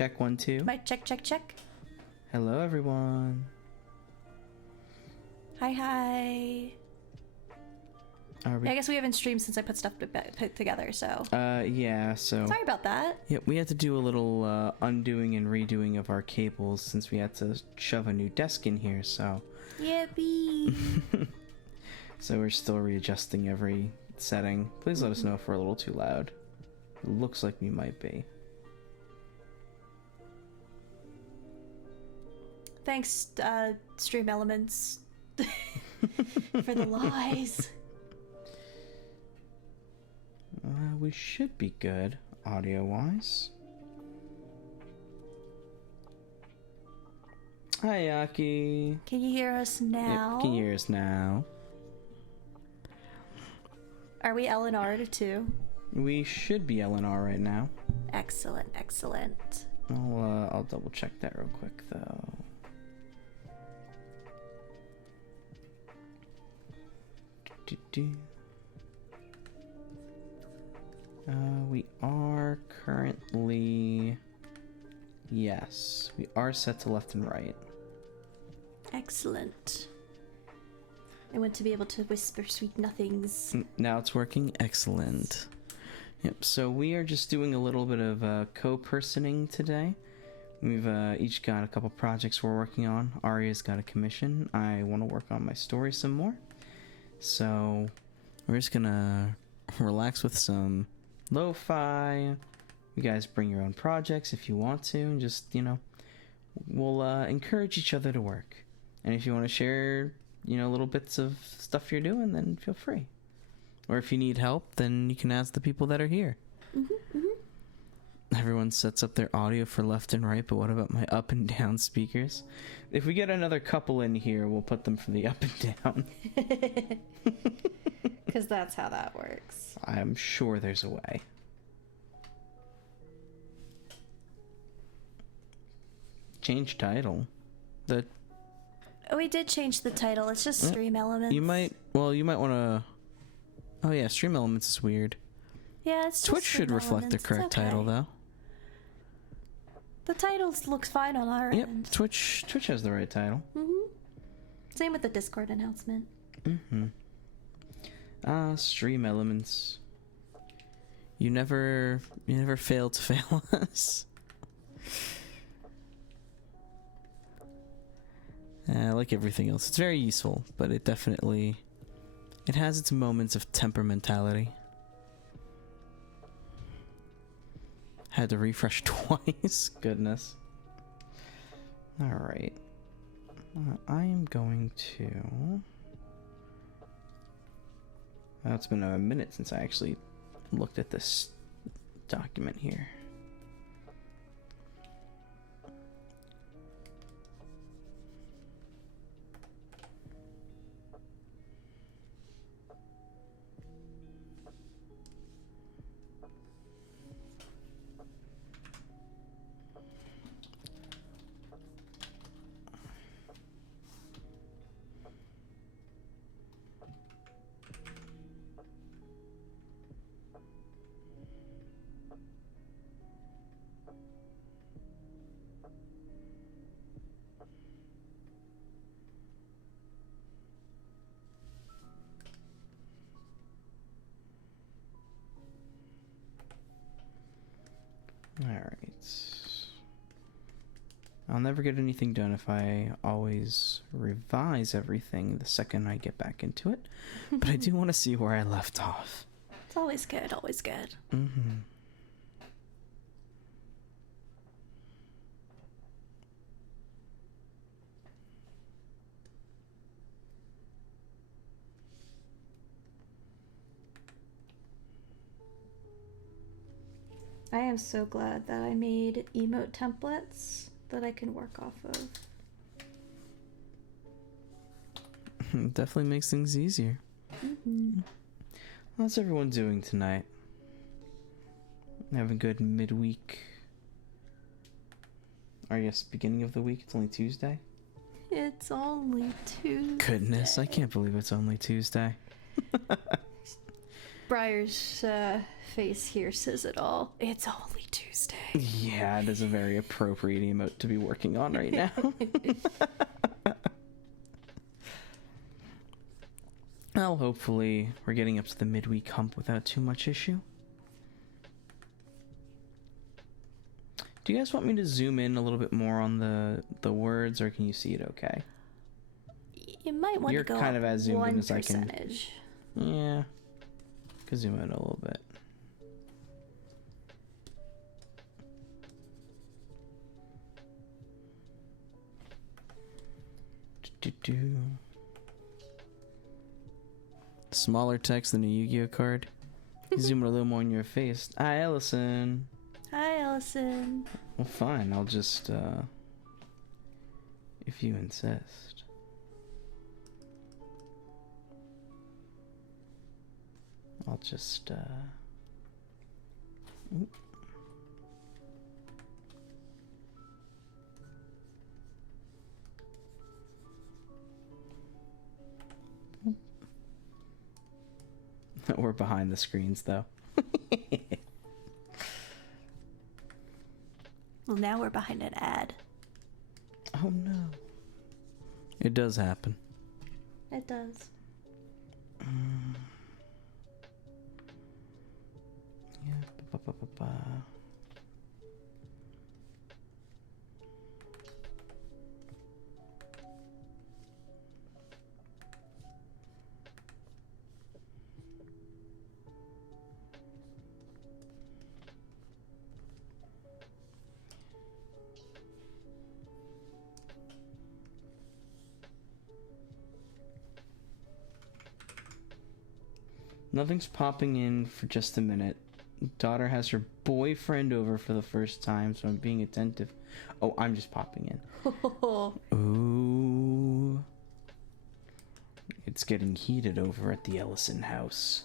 check 1 2. Mic check, check, check. Hello, everyone. Hi, hi. Are we? Yeah, I guess we haven't streamed since I put stuff put together, so. Yeah. So. Sorry about that. Yeah, we had to do a little undoing and redoing of our cables since we had to shove a new desk in here. So. Yippee. So we're still readjusting every setting. Please let us know if we're a little too loud. It looks like we might be. Thanks, Stream Elements, for the lies. We should be good, audio-wise. Hi, Yaki. Can you hear us now? Yep, can you hear us now? Are we LNR'd too? We should be LNR right now. Excellent, excellent. I'll double check that real quick though. We are currently... Yes, we are set to left and right. Excellent. I want to be able to whisper sweet nothings. Now it's working. Excellent. Yep, so we are just doing a little bit of co-personing today. We've each got a couple projects we're working on. Arya's got a commission. I want to work on my story some more. So we're just gonna relax with some lo-fi. You guys bring your own projects if you want to, and just, you know, we'll encourage each other to work. And if you want to share, you know, little bits of stuff you're doing, then feel free. Or if you need help, then you can ask the people that are here. Everyone sets up their audio for left and right, but what about my up and down speakers? If we get another couple in here, we'll put them for the up and down. Because that's how that works. I'm sure there's a way. Change title. Oh, we did change the title. It's just Stream Elements. You might want to... Oh yeah, Stream Elements is weird. Yeah, it's just Twitch should Stream reflect the Elements. correct It's okay. title, though. The title looks fine on our Yep, end. Twitch has the right title. Same with the Discord announcement. Stream Elements. You never fail to fail us. Like everything else, it's very useful, but it has its moments of temperamentality. Had to refresh twice. Goodness. Alright. I am going to... Well, it's been a minute since I actually looked at this document here. Alright. I'll never get anything done if I always revise everything the second I get back into it. But I do want to see where I left off. It's always good, always good. I am so glad that I made emote templates that I can work off of. Definitely makes things easier. How's everyone doing tonight? Having a good midweek? Or yes, beginning of the week. It's only Tuesday. It's only Tuesday. Goodness, I can't believe it's only Tuesday. Briar's face here says it all. It's only Tuesday. Yeah, it is a very appropriate emote to be working on right now. Well, hopefully we're getting up to the midweek hump without too much issue. Do you guys want me to zoom in a little bit more on the words, or can you see it okay? You might want You're to go kind of as zoomed in 1%. as I can. Yeah. Could zoom in a little bit. Do-do-do. Smaller text than a Yu-Gi-Oh card. Zoom it a little more in your face. Hi, Ellison. Hi, Ellison. Well, fine. I'll just, if you insist. I'll just, oop. We're behind the screens, though. Well, now we're behind an ad. Oh, no. It does happen. It does. Yeah. Ba-ba-ba-ba. Nothing's popping in for just a minute. Daughter has her boyfriend over for the first time, so I'm being attentive. Oh, I'm just popping in. Ooh. It's getting heated over at the Ellison house.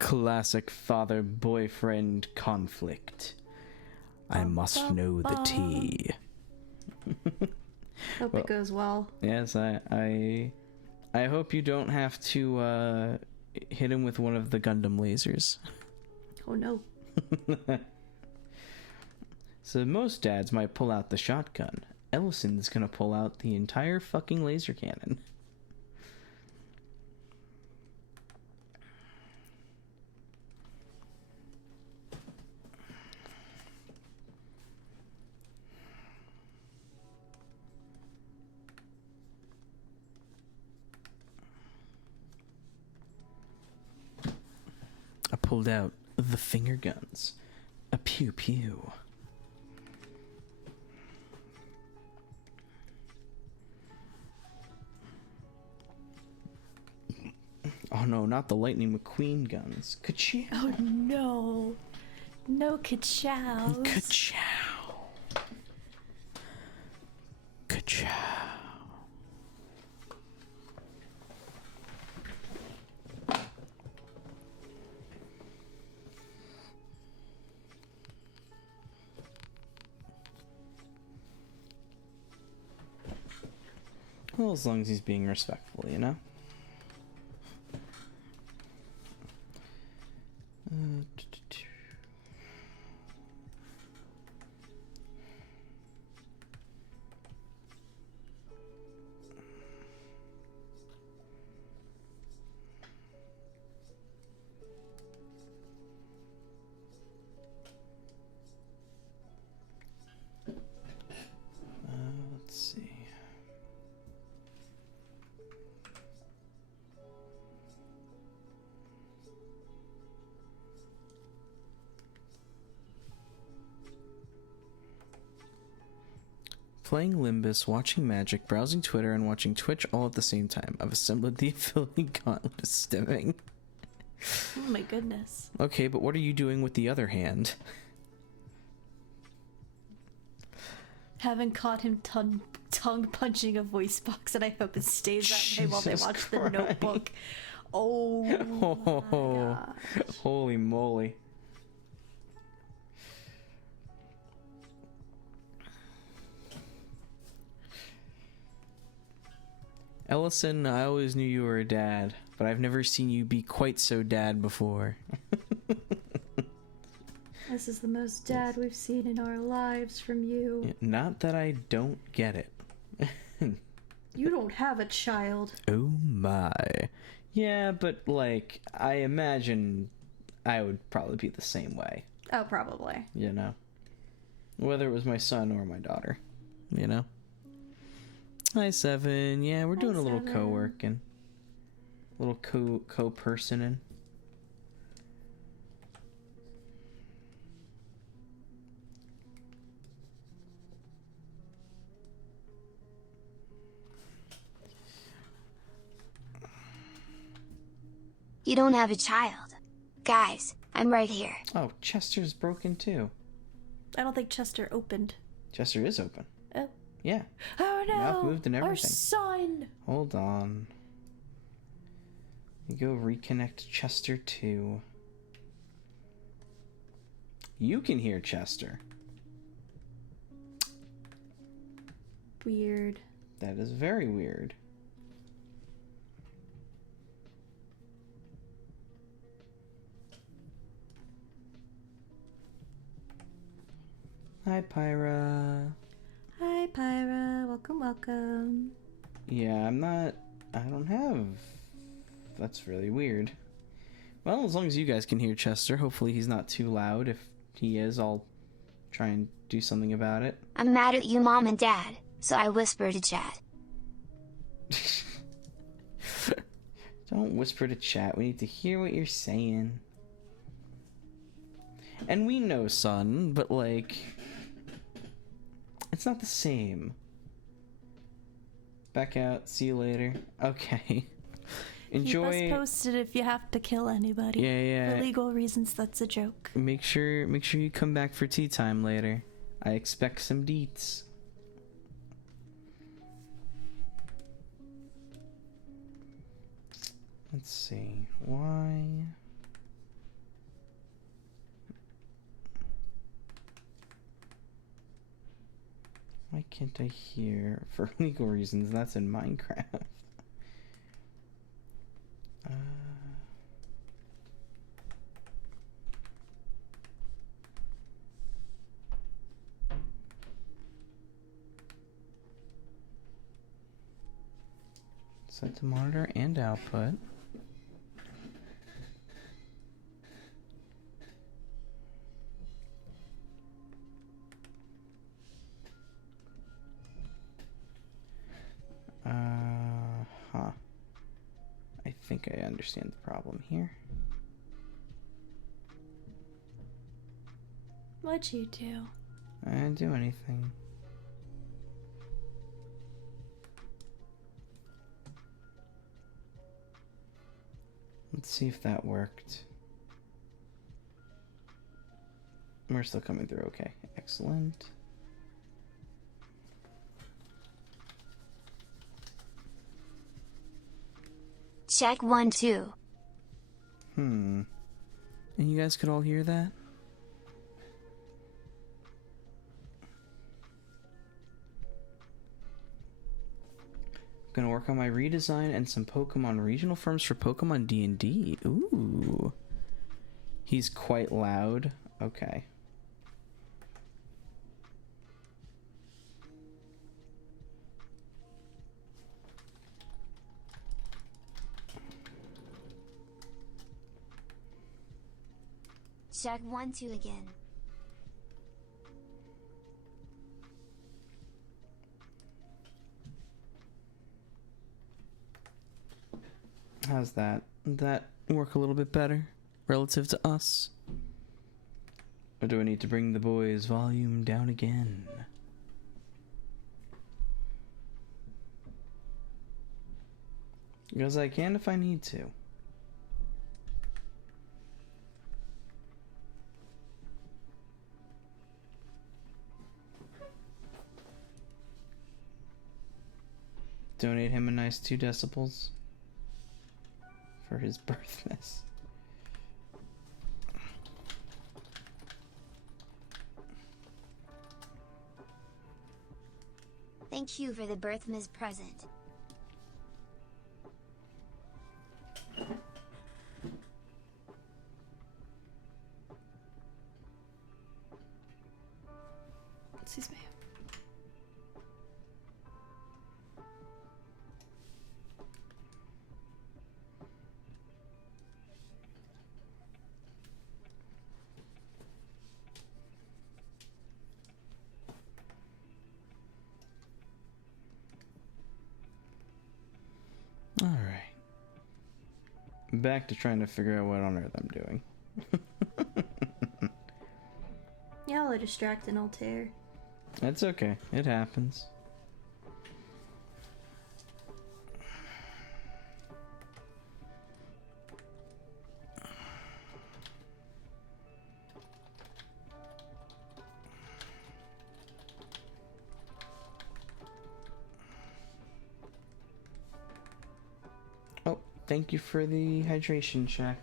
Classic father-boyfriend conflict. I must know the tea. Hope it goes well. Yes, I hope you don't have to hit him with one of the Gundam lasers. Oh no. So most dads might pull out the shotgun. Ellison's gonna pull out the entire fucking laser cannon. I pulled out the finger guns. A pew pew. Oh no, not the Lightning McQueen guns. Ka-chow. Oh no. No ka-chows. Ka-chow. Ka-chow. Well, as long as he's being respectful, you know? Let's see. Playing Limbus, watching Magic, browsing Twitter, and watching Twitch all at the same time. I've assembled the affiliate gauntlet of stimming. Oh my goodness. Okay, but what are you doing with the other hand? Haven't caught him tongue punching a voice box, and I hope it stays that way while they Jesus watch The Christ. Notebook. Oh my gosh. Holy moly. Ellison, I always knew you were a dad, but I've never seen you be quite so dad before. This is the most dad we've seen in our lives from you. Yeah, not that I don't get it. You don't have a child. Oh my. Yeah, but like, I imagine I would probably be the same way. Oh, probably. You know? Whether it was my son or my daughter. You know? Hi, Seven. Yeah, we're doing a little Seven. co-working. A little co-personing. You don't have a child. Guys, I'm right here. Oh, Chester's broken too. I don't think Chester opened. Chester is open. Oh. Yeah. Oh no! Mouth moved and Our everything. son! Hold on. You go reconnect Chester 2. You can hear Chester. Weird. That is very weird. Hi, Pyra. Hi, Pyra. Welcome, welcome. Yeah, I don't have... That's really weird. Well, as long as you guys can hear Chester, hopefully he's not too loud. If he is, I'll try and do something about it. I'm mad at you, Mom and Dad, so I whisper to Chad. Don't whisper to chat. We need to hear what you're saying. And we know, son, but like... It's not the same. Back out. See you later. Okay. Enjoy. Keep us posted if you have to kill anybody. Yeah. For legal reasons, that's a joke. Make sure you come back for tea time later. I expect some deets. Let's see. Why? Why can't I hear? For legal reasons, that's in Minecraft. Set to monitor and output. I think I understand the problem here. What'd you do? I didn't do anything. Let's see if that worked. We're still coming through okay. Excellent. Check 1, 2. And you guys could all hear that? Gonna work on my redesign and some Pokemon regional firms for Pokemon D&D. Ooh. He's quite loud. Okay. Check 1, 2 again. How's that? Did that work a little bit better relative to us? Or do I need to bring the boys' volume down again? Because I can if I need to. Donate him a nice 2 decibels for his birthmas. Thank you for the birthmas present. back to trying to figure out what on earth I'm doing. Yeah, I'll distract and Altair. That's okay. It happens. Oh, thank you for the hydration check.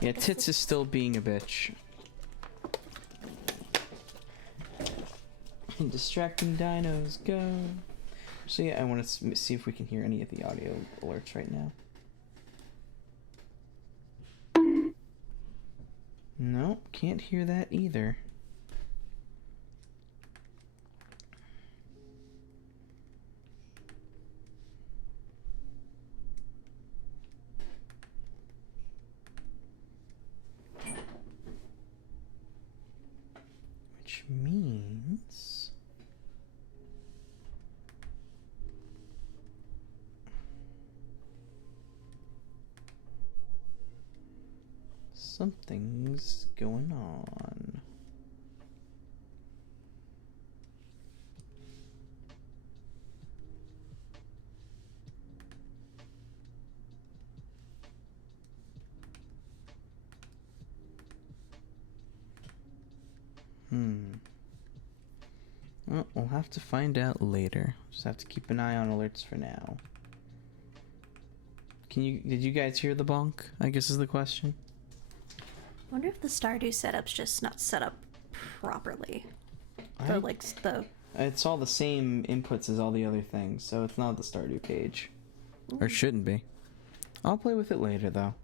Yeah, Tits is still being a bitch. Distracting dinos, go. So yeah, I want to see if we can hear any of the audio alerts right now. Nope, can't hear that either. Which means... something's going on. Well, we'll have to find out later. Just have to keep an eye on alerts for now. Did you guys hear the bonk? I guess is the question. Wonder if the Stardew setup's just not set up properly. It's all the same inputs as all the other things, so it's not the Stardew page. Or it shouldn't be. I'll play with it later, though.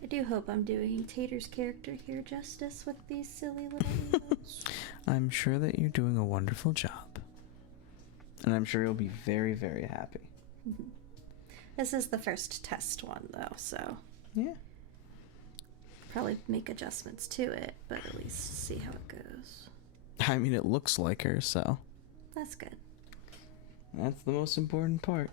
I do hope I'm doing Tater's character here justice with these silly little emotes. I'm sure that you're doing a wonderful job. And I'm sure you'll be very, very happy. This is the first test one, though, so... Yeah. Probably make adjustments to it, but at least see how it goes. I mean, it looks like her, so... That's good. That's the most important part.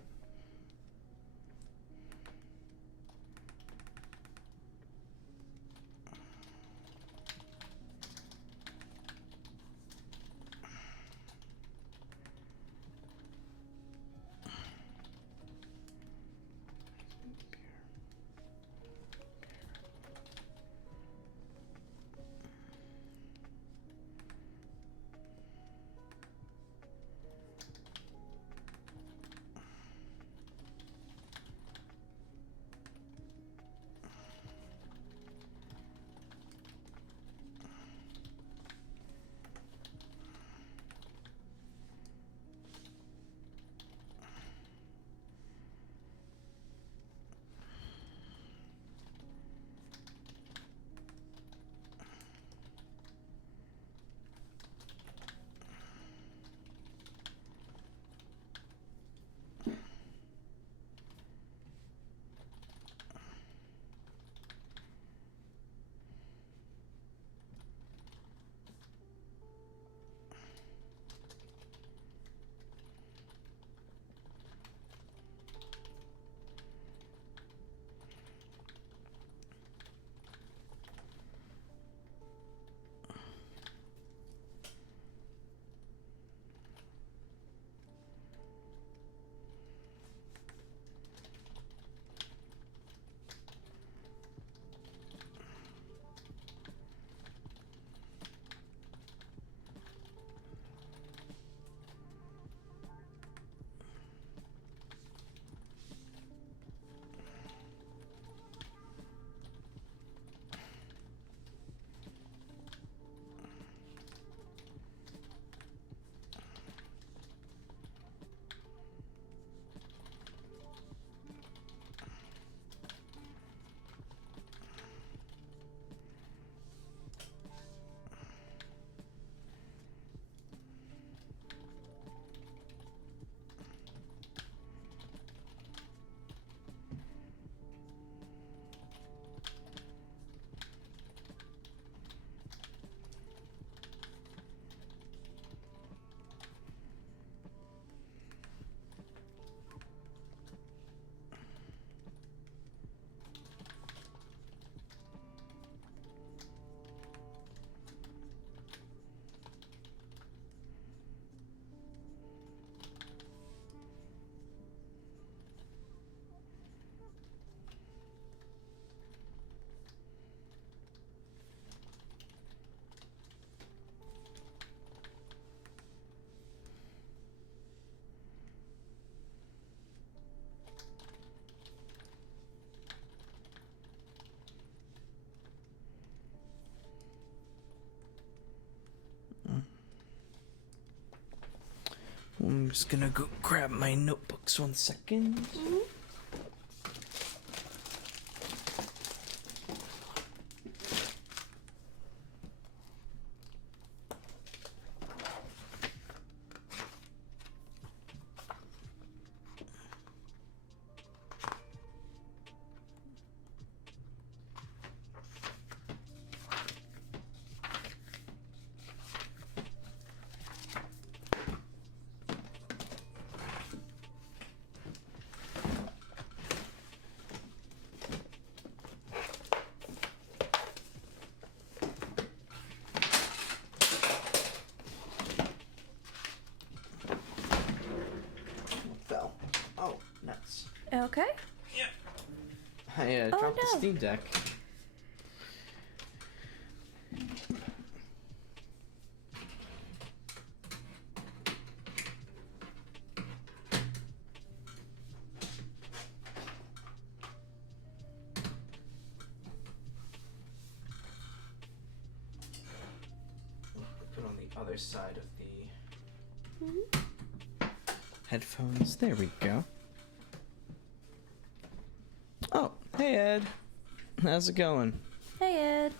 I'm just gonna go grab my notebooks 1 second. Fell. Oh, nuts. Okay. I Oh, dropped the no. Steam Deck. Put on the other side of the headphones. There we go. Oh, hey Ed. How's it going? Hey, Ed.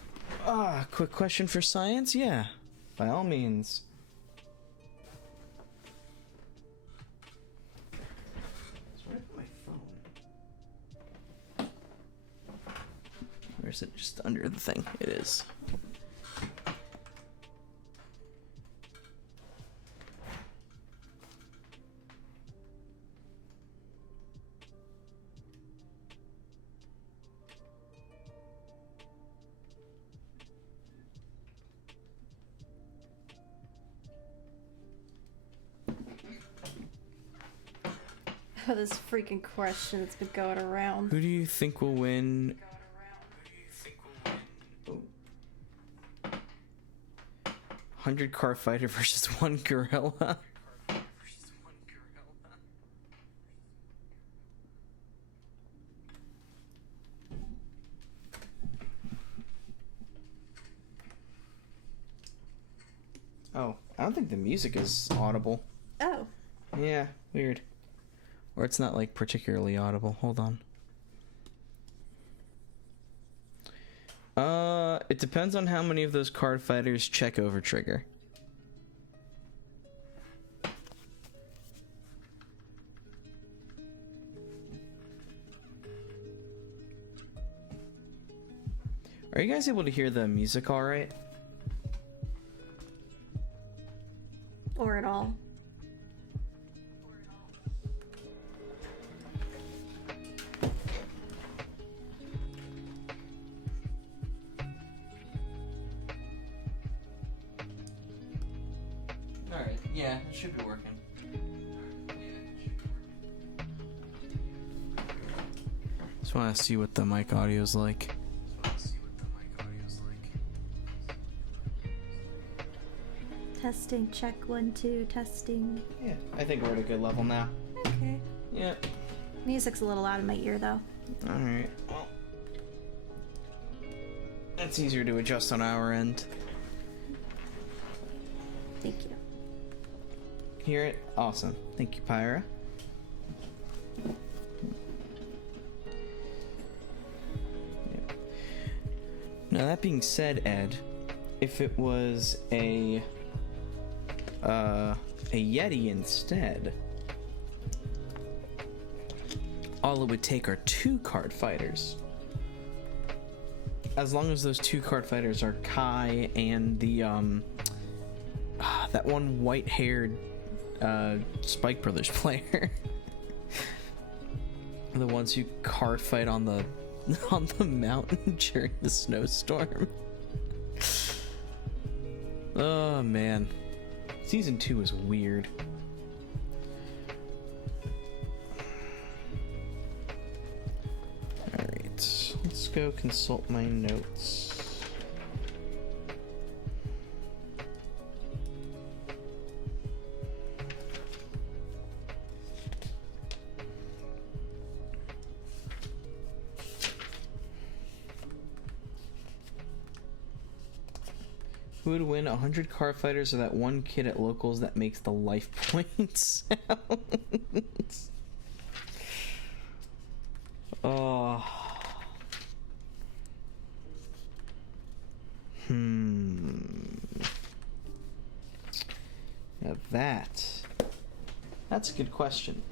Quick question for science? Yeah, by all means. So where did I put my phone? Or is it just under the thing? It is. Oh, this freaking question that's been going around. Who do you think will win? 100 car fighter versus 1 gorilla. Oh, I don't think the music is audible. Oh. Yeah, weird. Or it's not like particularly audible. Hold on. It depends on how many of those card fighters check over trigger. Are you guys able to hear the music all right? Or at all. Alright, yeah, it should be working. Just want to see what the mic audio's like. Testing, check, 1, 2, testing. Yeah, I think we're at a good level now. Okay. Yeah. Music's a little loud in my ear, though. Alright, well. That's easier to adjust on our end. Thank you. Hear it? Awesome. Thank you, Pyra. Yep. Now that being said, Ed, if it was a Yeti instead, all it would take are 2 card fighters. As long as those 2 card fighters are Kai and the that one white-haired Spike Brothers player. The ones who card fight on the mountain during the snowstorm. Oh man. Season 2 is weird. Alright, let's go consult my notes. Who would win 100 card fighters or that one kid at locals that makes the life point sounds? Oh. Now that's a good question.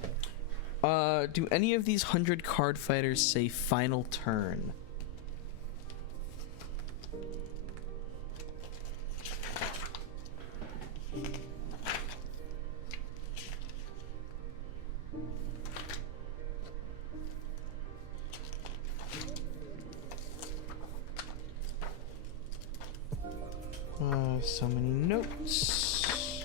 Do any of these 100 card fighters say final turn? So many notes.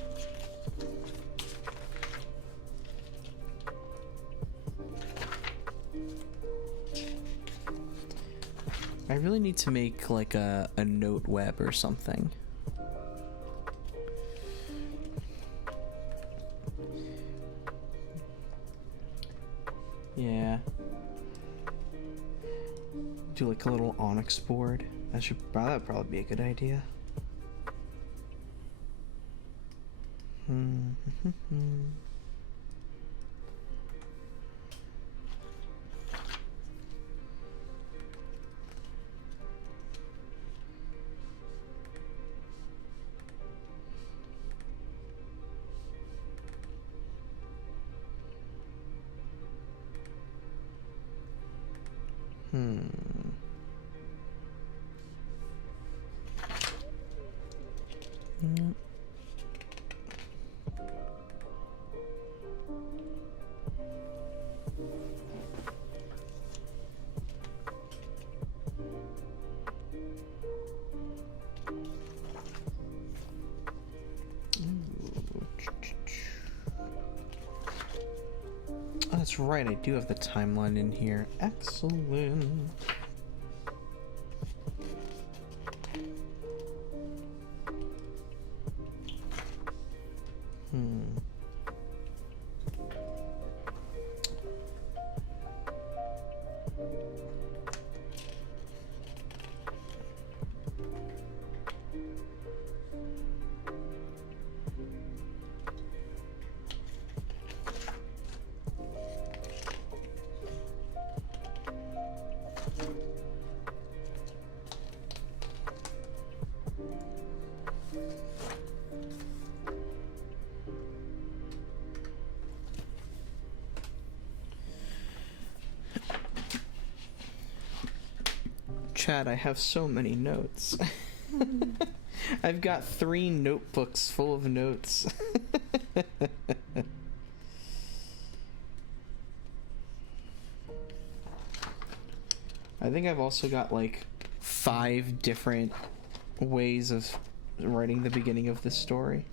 I really need to make like a note web or something. Yeah. Do like a little Onyx board. That would probably be a good idea. Oh, that's right, I do have the timeline in here. Excellent. Chad, I have so many notes. I've got 3 notebooks full of notes. I think I've also got like 5 different ways of writing the beginning of the story.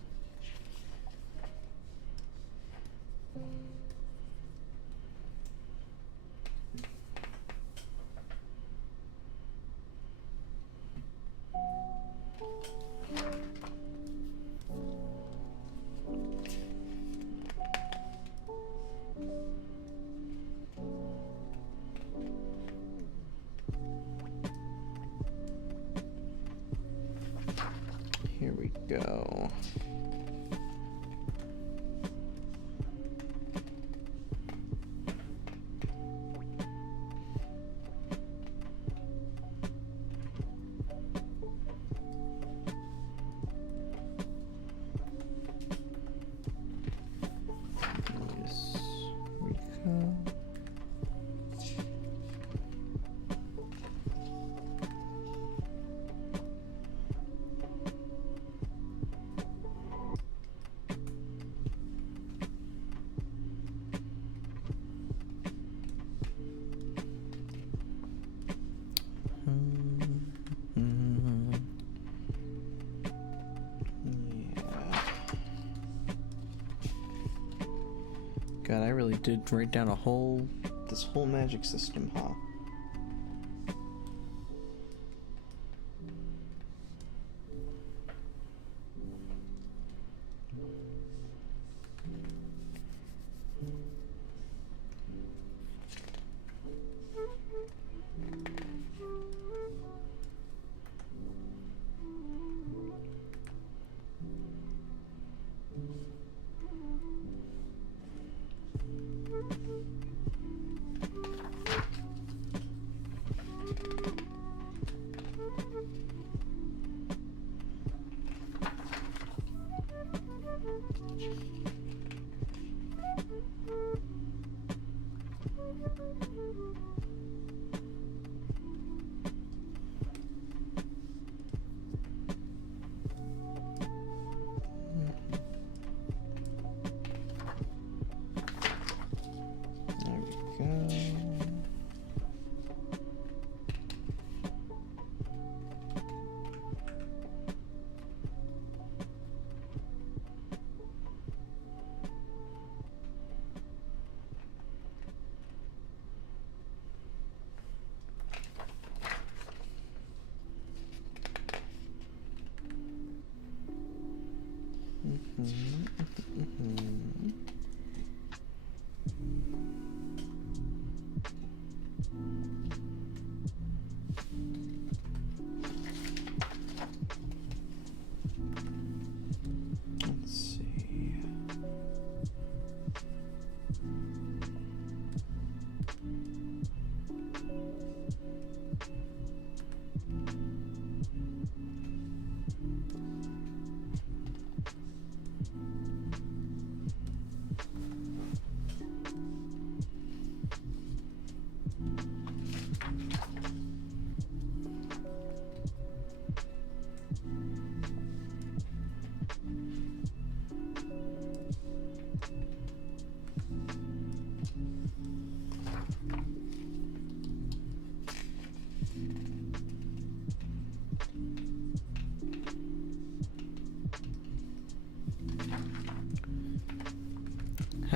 Here we go. Yes, we go. God, I really did write down this whole magic system, huh?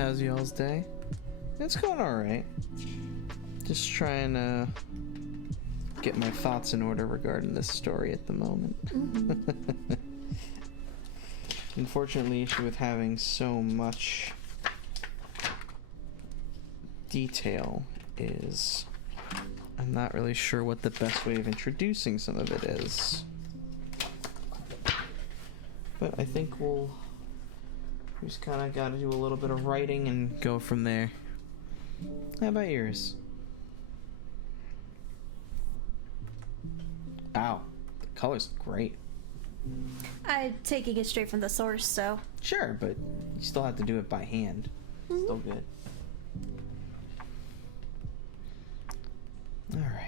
How's y'all's day? It's going alright. Just trying to get my thoughts in order regarding this story at the moment. Unfortunately, the issue with having so much detail is I'm not really sure what the best way of introducing some of it is. But I think we just kind of got to do a little bit of writing and go from there. How about yours? Ow, the color's great. I'm taking it straight from the source, so. Sure, but you still have to do it by hand. Still good. All right.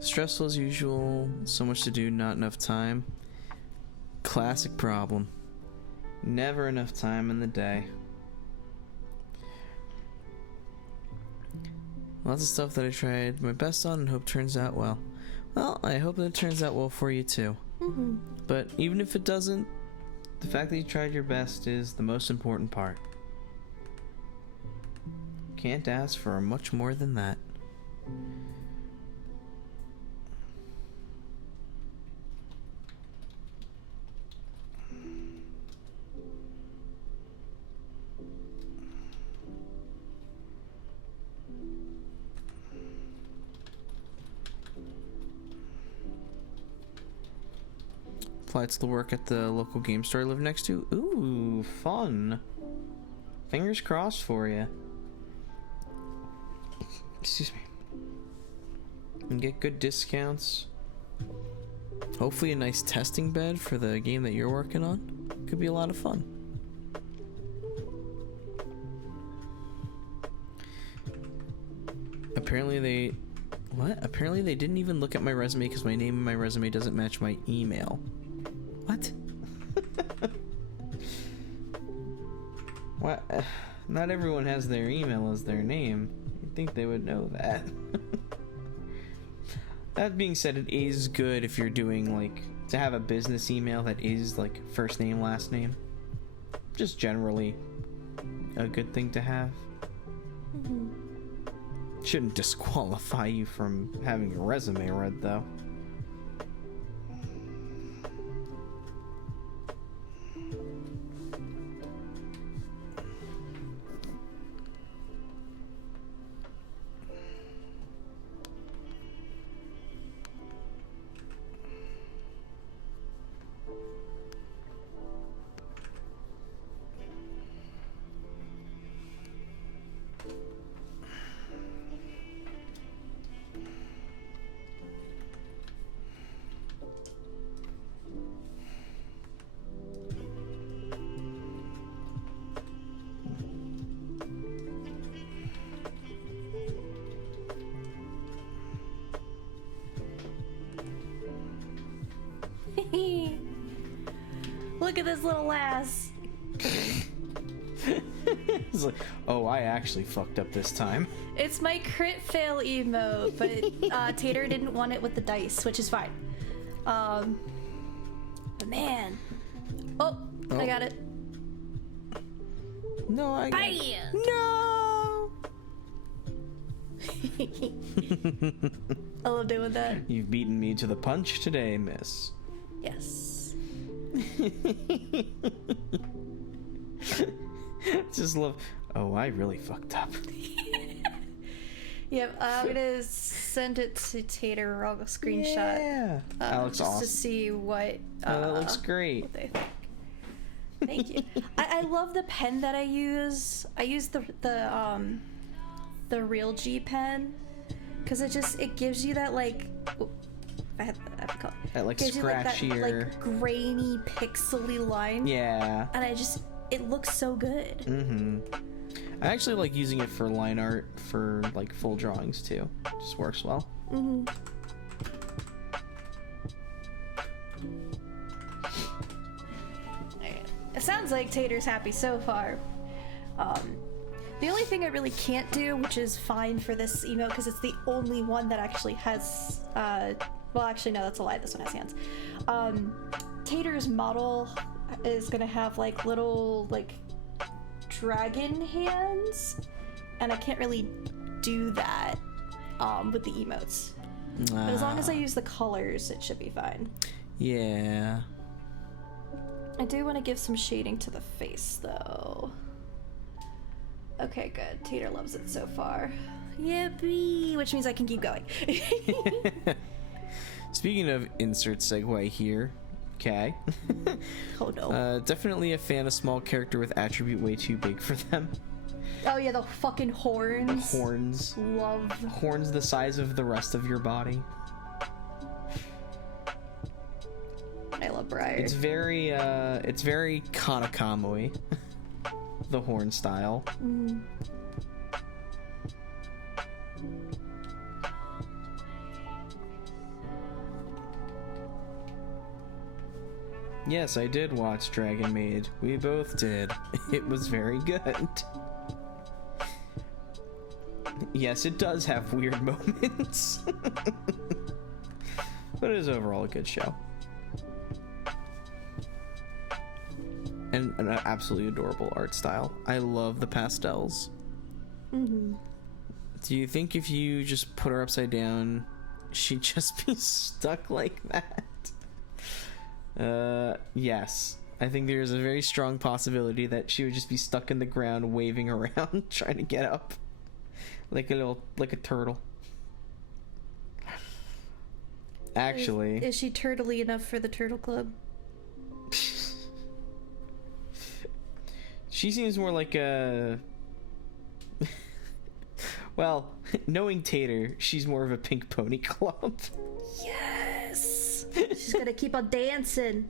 Stressful as usual, so much to do, not enough time. Classic problem. Never enough time in the day. Lots of stuff that I tried my best on and hope turns out well. Well, I hope that it turns out well for you too. But even if it doesn't, the fact that you tried your best is the most important part. Can't ask for much more than that. Applied to work at the local game store I live next to. Ooh, fun. Fingers crossed for you. Excuse me. And get good discounts. Hopefully a nice testing bed for the game that you're working on. Could be a lot of fun. Apparently they... What? Apparently they didn't even look at my resume because my name in my resume doesn't match my email. What? What? Not everyone has their email as their name. You'd think they would know that. That being said, it is good if you're doing, like, to have a business email that is, like, first name, last name. Just generally a good thing to have. Shouldn't disqualify you from having your resume read, though. Look at this little ass. It's like, oh, I actually fucked up this time. It's my crit fail emote, but Tater didn't want it with the dice, which is fine. But man. Oh, I got it. No, I got Bam! No! I love doing that. You've beaten me to the punch today, miss. Yes. Just love. Oh, I really fucked up. Yep, I'm gonna send it to Tater. I'll screenshot. Yeah. That looks just awesome. to see what. Oh, that looks great. What they think. Thank you. I love the pen that I use. I use the Real G pen because it gives you that like. I have to call it. That like gives scratchier. You, like grainy, pixely line. Yeah. And it looks so good. Mm-hmm. I actually like using it for line art for like full drawings too. Just works well. Mm-hmm. It sounds like Tater's happy so far. The only thing I really can't do, which is fine for this emote because it's the only one that actually has well, actually no, that's a lie, this one has hands. Tater's model is gonna have like little like dragon hands, and I can't really do that with the emotes. But as long as I use the colors, it should be fine. Yeah. I do want to give some shading to the face, though. Okay, good. Tater loves it so far. Yippee! Which means I can keep going. Speaking of insert segue here, okay. Oh no. Definitely a fan of small character with attribute way too big for them. Oh yeah, the fucking horns. Horns. Love. Horns the size of the rest of your body. I love Briar. It's very Kanakamui. The horn style. Mm. Yes, I did watch Dragon Maid. We both did. It was very good. Yes, it does have weird moments. But it is overall a good show. And an absolutely adorable art style. I love the pastels. Mm-hmm. Do you think if you just put her upside down, she'd just be stuck like that? Yes. I think there's a very strong possibility that she would just be stuck in the ground waving around trying to get up. Like a turtle. Actually. Is she turtly enough for the Turtle Club? She seems more like a... Well, knowing Tater, she's more of a Pink Pony Club. Yes! She's gonna keep on dancing.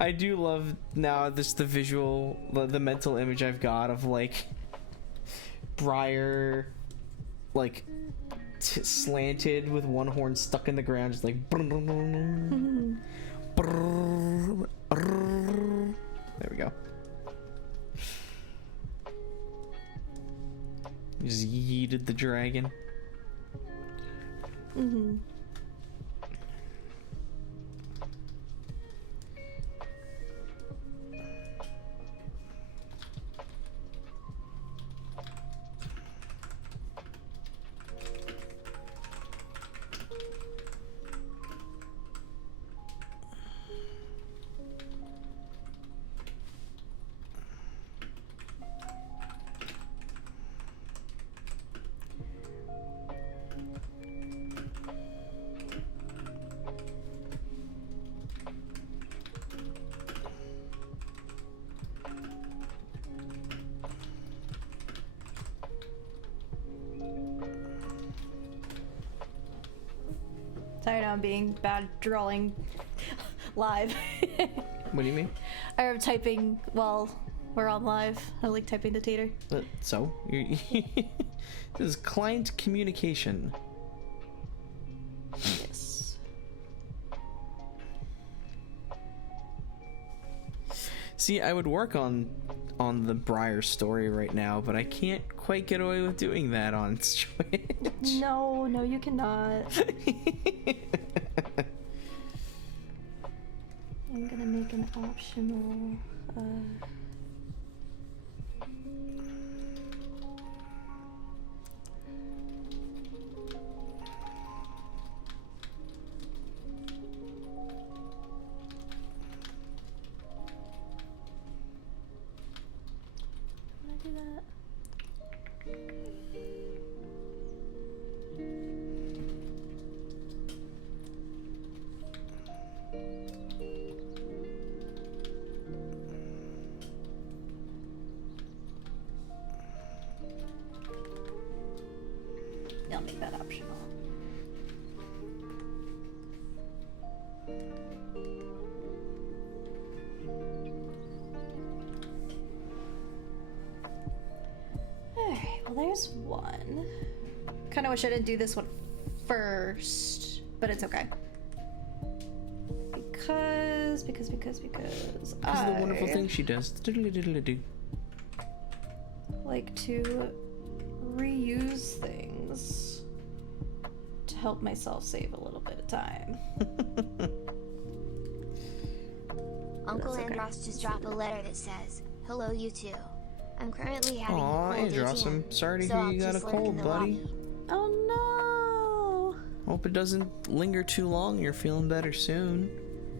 I do love now the visual, the mental image I've got of like Briar like slanted with one horn stuck in the ground, just like there we go. Just yeeted the dragon. Mm-hmm. Sorry, I'm being bad drawing live. What do you mean? I'm typing while we're on live. I like typing to Tater. So? This is client communication. Yes. See, I would work on the Briar story right now, but I can't quite get away with doing that on Twitch. No, you cannot. I'm gonna make an optional. Do that. I'll make that optional. Alright, well there's one. Kinda wish I didn't do this one first, but it's okay. Because This is the wonderful thing she does. Diddly-diddly-do. like to reuse things to help myself save a little bit of time. Uncle That's okay. Andros just dropped a letter that says, "Hello, you two. I'm currently having Aw, a cold Andros, ATM, I'm sorry to so hear I'll you got a just lurk in cold, the buddy. lobby." Oh Hope it doesn't linger too long. You're feeling better soon.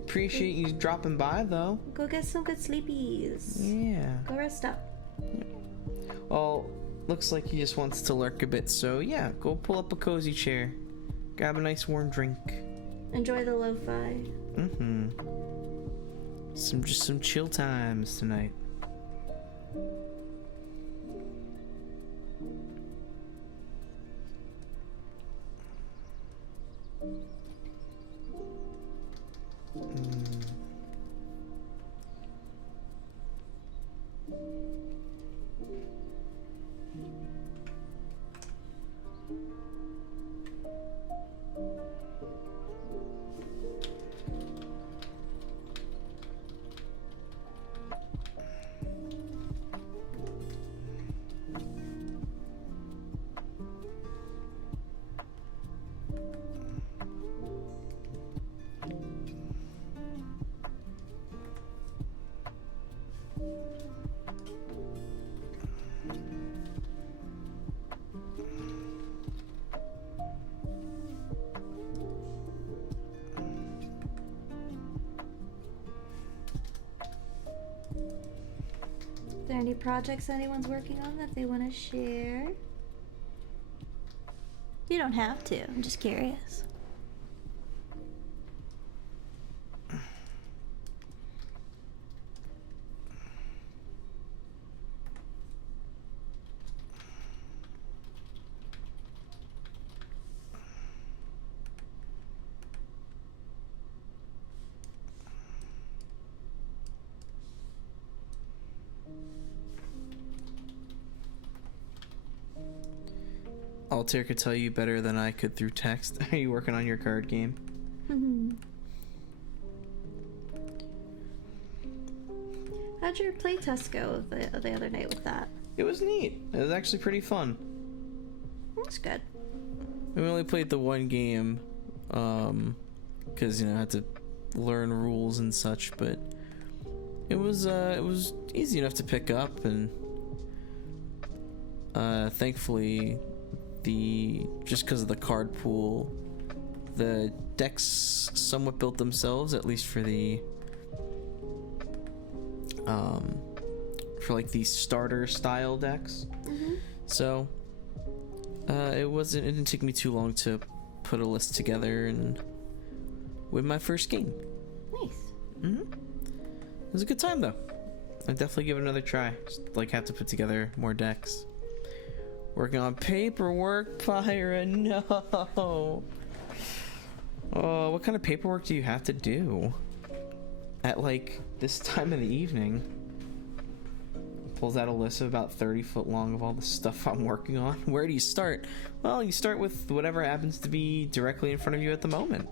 Appreciate you dropping by, though. no! Go get some good sleepies. Yeah. Go rest up. Well, looks like he just wants to lurk a bit, so yeah, go pull up a cozy chair. Grab a nice warm drink. Enjoy the lo-fi. Mm-hmm. Just some chill times tonight. Are there any projects anyone's working on that they want to share? You don't have to. I'm just curious. Altair could tell you better than I could through text. Are you working on your card game? How'd your playtest go the other night with that? It was neat. It was actually pretty fun. That's good. We only played the one game, because I had to learn rules and such. But it was easy enough to pick up, and thankfully, just because of the card pool, the decks somewhat built themselves, at least for the like these starter style decks. So it didn't take me too long to put a list together and win my first game. Nice. It was a good time though. I'd definitely give it another try. Just have to put together more decks. Working on paperwork, Pyra, no. Oh, what kind of paperwork do you have to do? at like this time of the evening. Pulls out a list of about 30 foot long of all the stuff I'm working on. Where do you start? Well, you start with whatever happens to be directly in front of you at the moment.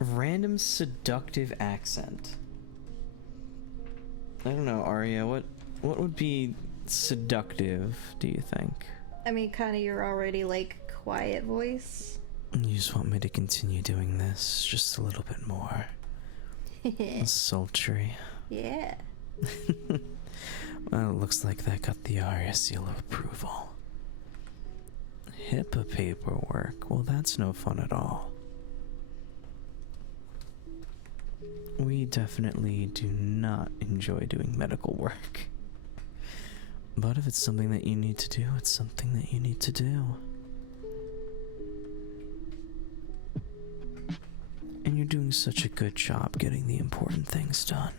Random seductive accent. I don't know, Arya, what would be seductive, do you think? I mean, kind of your already, like, quiet voice. You just want me to continue doing this just a little bit more. Sultry. Yeah. Well, it looks like that got the Arya seal of approval. HIPAA paperwork. Well, that's no fun at all. We definitely do not enjoy doing medical work. But if it's something that you need to do, it's something that you need to do. And you're doing such a good job getting the important things done.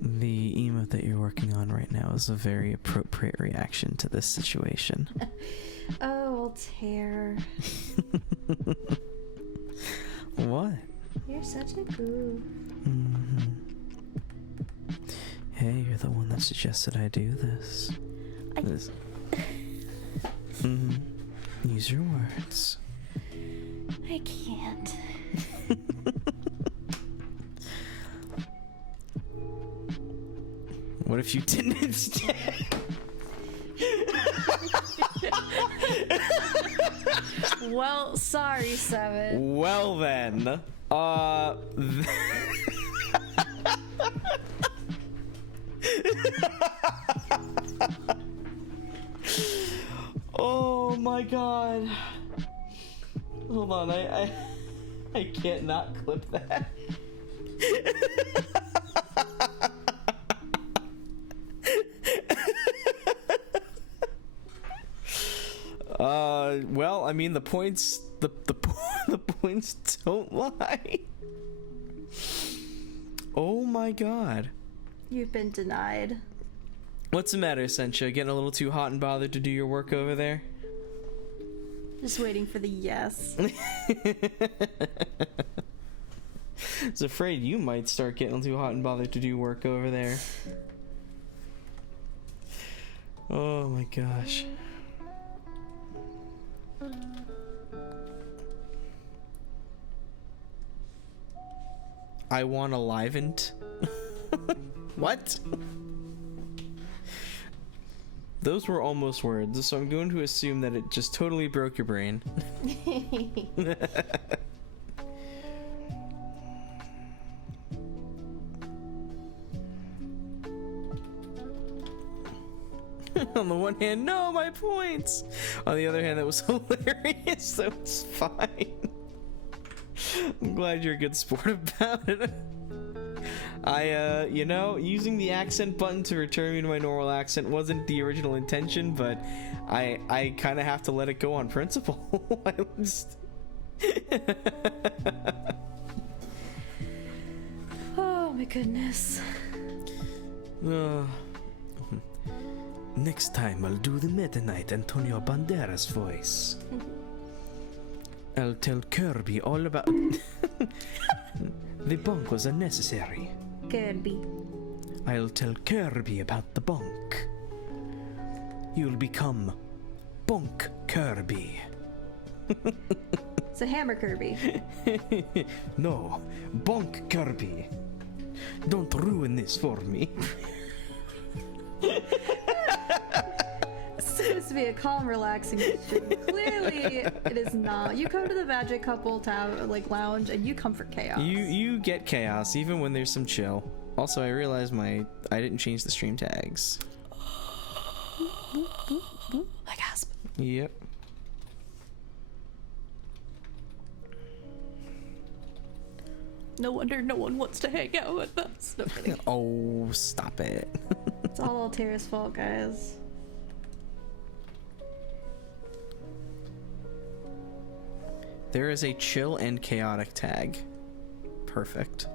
The emote that you're working on right now is a very appropriate reaction to this situation. Oh, Altair. What? You're such a boo. Mm-hmm. Hey, you're the one that suggested I do this. This. Mm-hmm. Use your words. I can't. What if you didn't instead? Well, sorry, Seven. Well then, oh my god. Hold on, I can't not clip that. Well, I mean, the points don't lie. Oh my god. You've been denied. What's the matter, Sencha? Getting a little too hot and bothered to do your work over there? Just waiting for the yes. I was afraid you might start getting too hot and bothered to do work over there. Oh my gosh. I want a Livent. What? Those were almost words, so I'm going to assume that it just totally broke your brain. On the one hand, no, my points. On the other hand, that was hilarious, so it's fine. I'm glad you're a good sport about it. You know, using the accent button to return me to my normal accent wasn't the original intention, but I kind of have to let it go on principle. I just... Oh my goodness. Next time I'll do the Meta Knight Antonio Banderas voice. I'll tell Kirby all about... The bunk was unnecessary. Kirby. I'll tell Kirby about the bunk. You'll become Bunk Kirby. It's a hammer Kirby. No, Bunk Kirby. Don't ruin this for me. It's supposed to be a calm, relaxing stream. Clearly, it is not. You come to the Magic Couple lounge, and you come for chaos. You get chaos even when there's some chill. Also, I realized I didn't change the stream tags. I gasp. Yep. No wonder no one wants to hang out with us. No kidding. Oh, stop it. It's all Altera's fault, guys. There is a chill and chaotic tag. Perfect.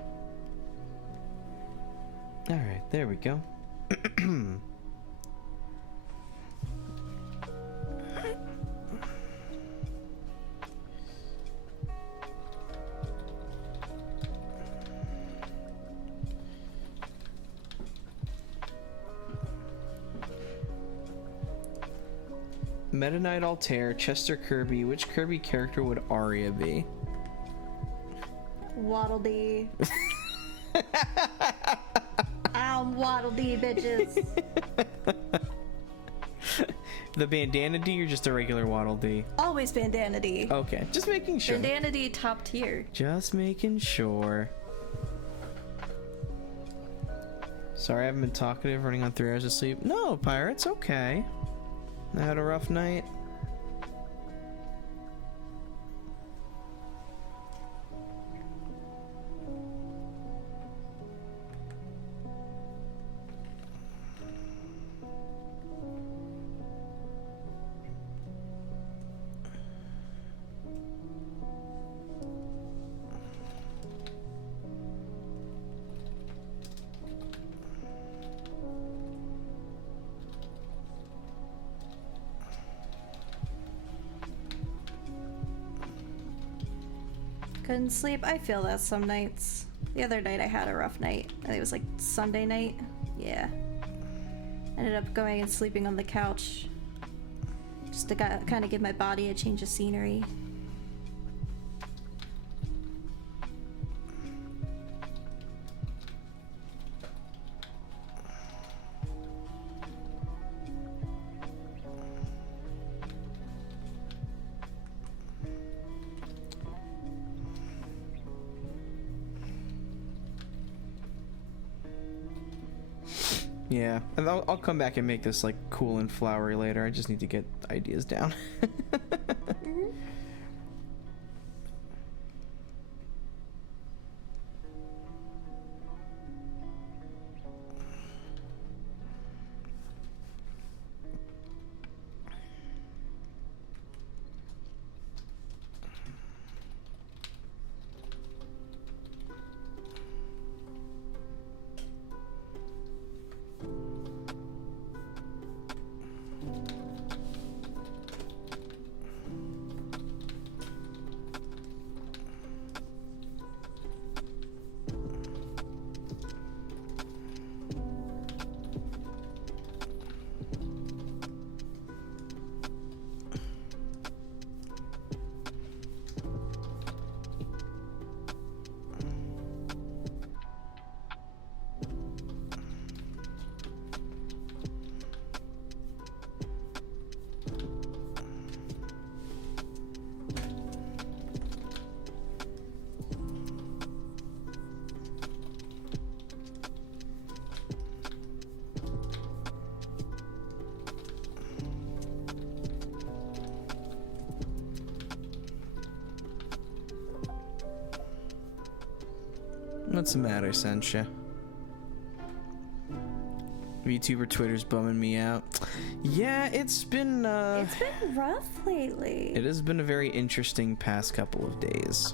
Alright, there we go. Meta Knight Altair, Chester Kirby. Which Kirby character would Arya be? Waddle Dee. I'm Waddle Dee, bitches. The Bandana D or just a regular Waddle D? Always Bandana D. Okay, just making sure. Bandana D top tier. Just making sure. Sorry, I haven't been talkative, running on 3 hours of sleep. No, Pirate's okay. I had a rough night. Couldn't sleep. I feel that some nights. The other night I had a rough night. I think it was like Sunday night. Yeah. Ended up going and sleeping on the couch. Just to kind of give my body a change of scenery. Yeah, and I'll come back and make this like cool and flowery later. I just need to get ideas down. What's the matter, Sensha? VTuber Twitter's bumming me out. Yeah, it's been It's been rough lately. it has been a very interesting past couple of days.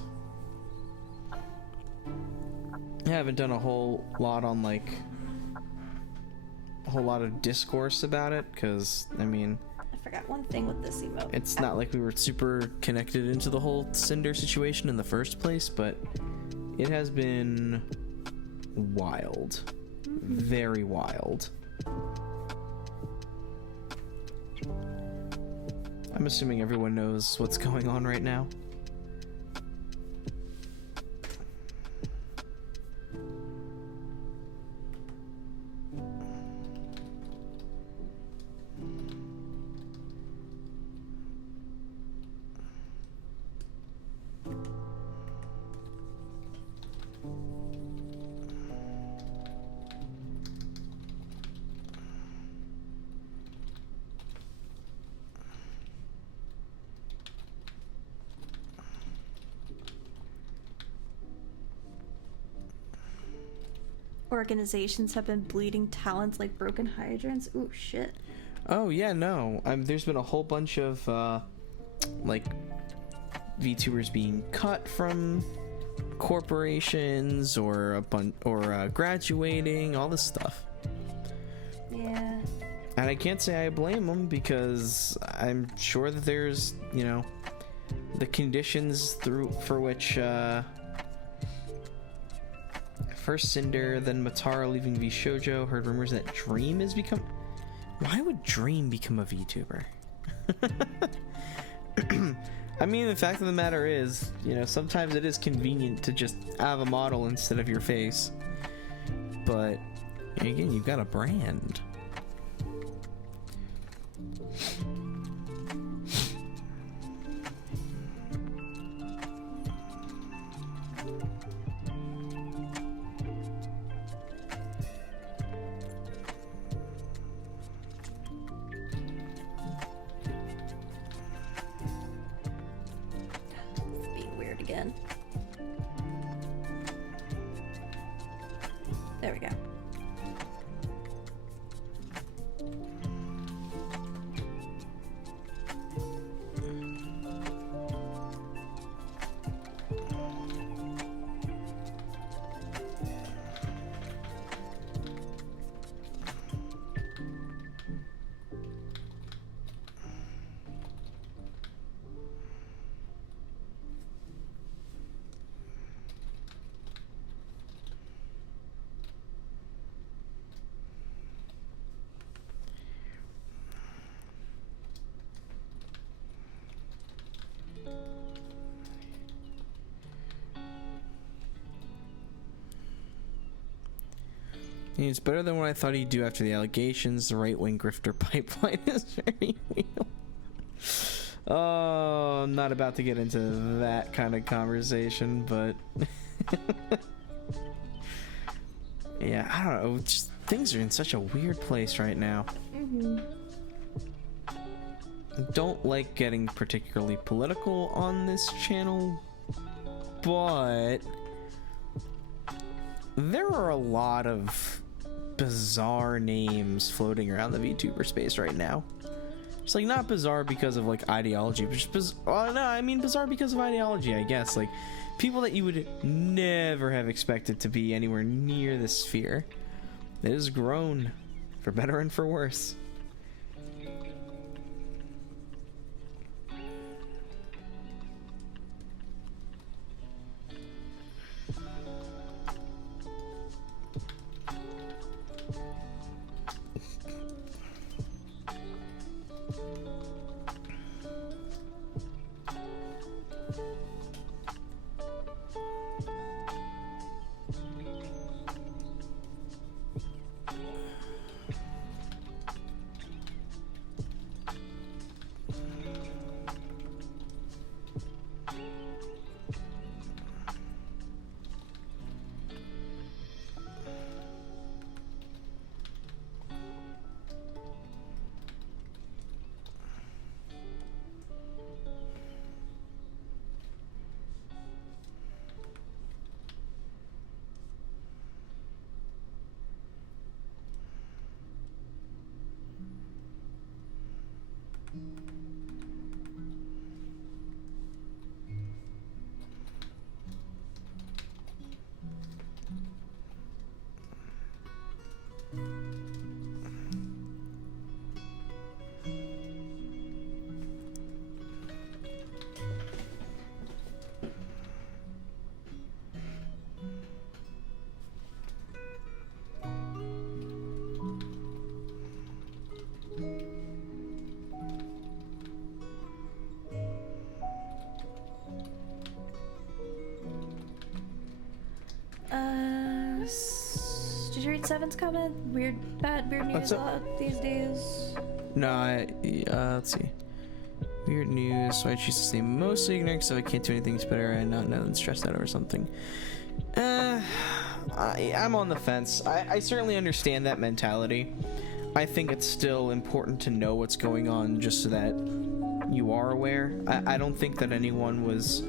I haven't done a whole lot on like a whole lot of discourse about it, because I mean, I forgot one thing with this emote. it's not like we were super connected into the whole Cinder situation in the first place, but it has been wild. Very wild. I'm assuming everyone knows what's going on right now. organizations have been bleeding talents like broken hydrants. Ooh, shit. Oh yeah, no. There's been a whole bunch of like VTubers being cut from corporations or graduating, all this stuff. Yeah. And I can't say I blame them, because I'm sure that there's, you know, the conditions for which first Cinder, then Matara leaving VShojo. Heard rumors that Dream has become... Why would Dream become a VTuber? I mean, the fact of the matter is, you know, sometimes it is convenient to just have a model instead of your face. But, again, you've got a brand. It's being weird again. There we go. It's better than what I thought he'd do after the allegations. The right-wing grifter pipeline is very real. Oh, I'm not about to get into that kind of conversation, but... yeah, I don't know. Just, things are in such a weird place right now. Mm-hmm. Don't like getting particularly political on this channel, but... there are a lot of bizarre names floating around the VTuber space right now. It's like not bizarre because of like ideology, but just bizarre because of ideology, I guess. Like people that you would never have expected to be anywhere near this sphere. It has grown, for better and for worse. Did you read Seven's comment? Weird news these days. No, let's see. Weird news. So I choose to stay mostly ignorant, so I can't do anything better and not know and stressed out over something. I'm on the fence. I certainly understand that mentality. I think it's still important to know what's going on just so that you are aware. I don't think that anyone was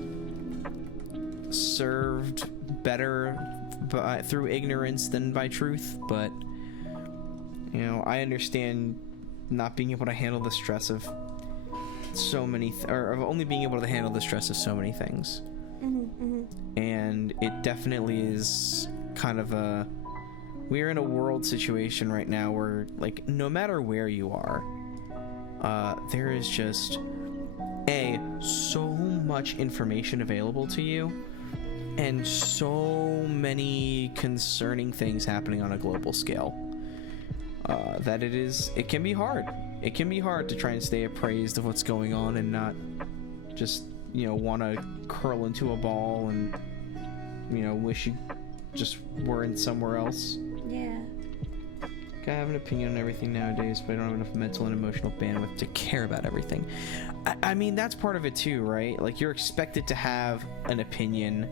served better through ignorance than by truth, but you know, I understand not being able to handle the stress of so many or of only being able to handle the stress of so many things. And it definitely is kind of we're in a world situation right now where, like, no matter where you are, there is just so much information available to you, and so many concerning things happening on a global scale, that it can be hard. It can be hard to try and stay appraised of what's going on and not just, you know, want to curl into a ball and, you know, wish you just weren't somewhere else. Yeah. I have an opinion on everything nowadays, but I don't have enough mental and emotional bandwidth to care about everything. I mean, that's part of it too, right? Like, you're expected to have an opinion,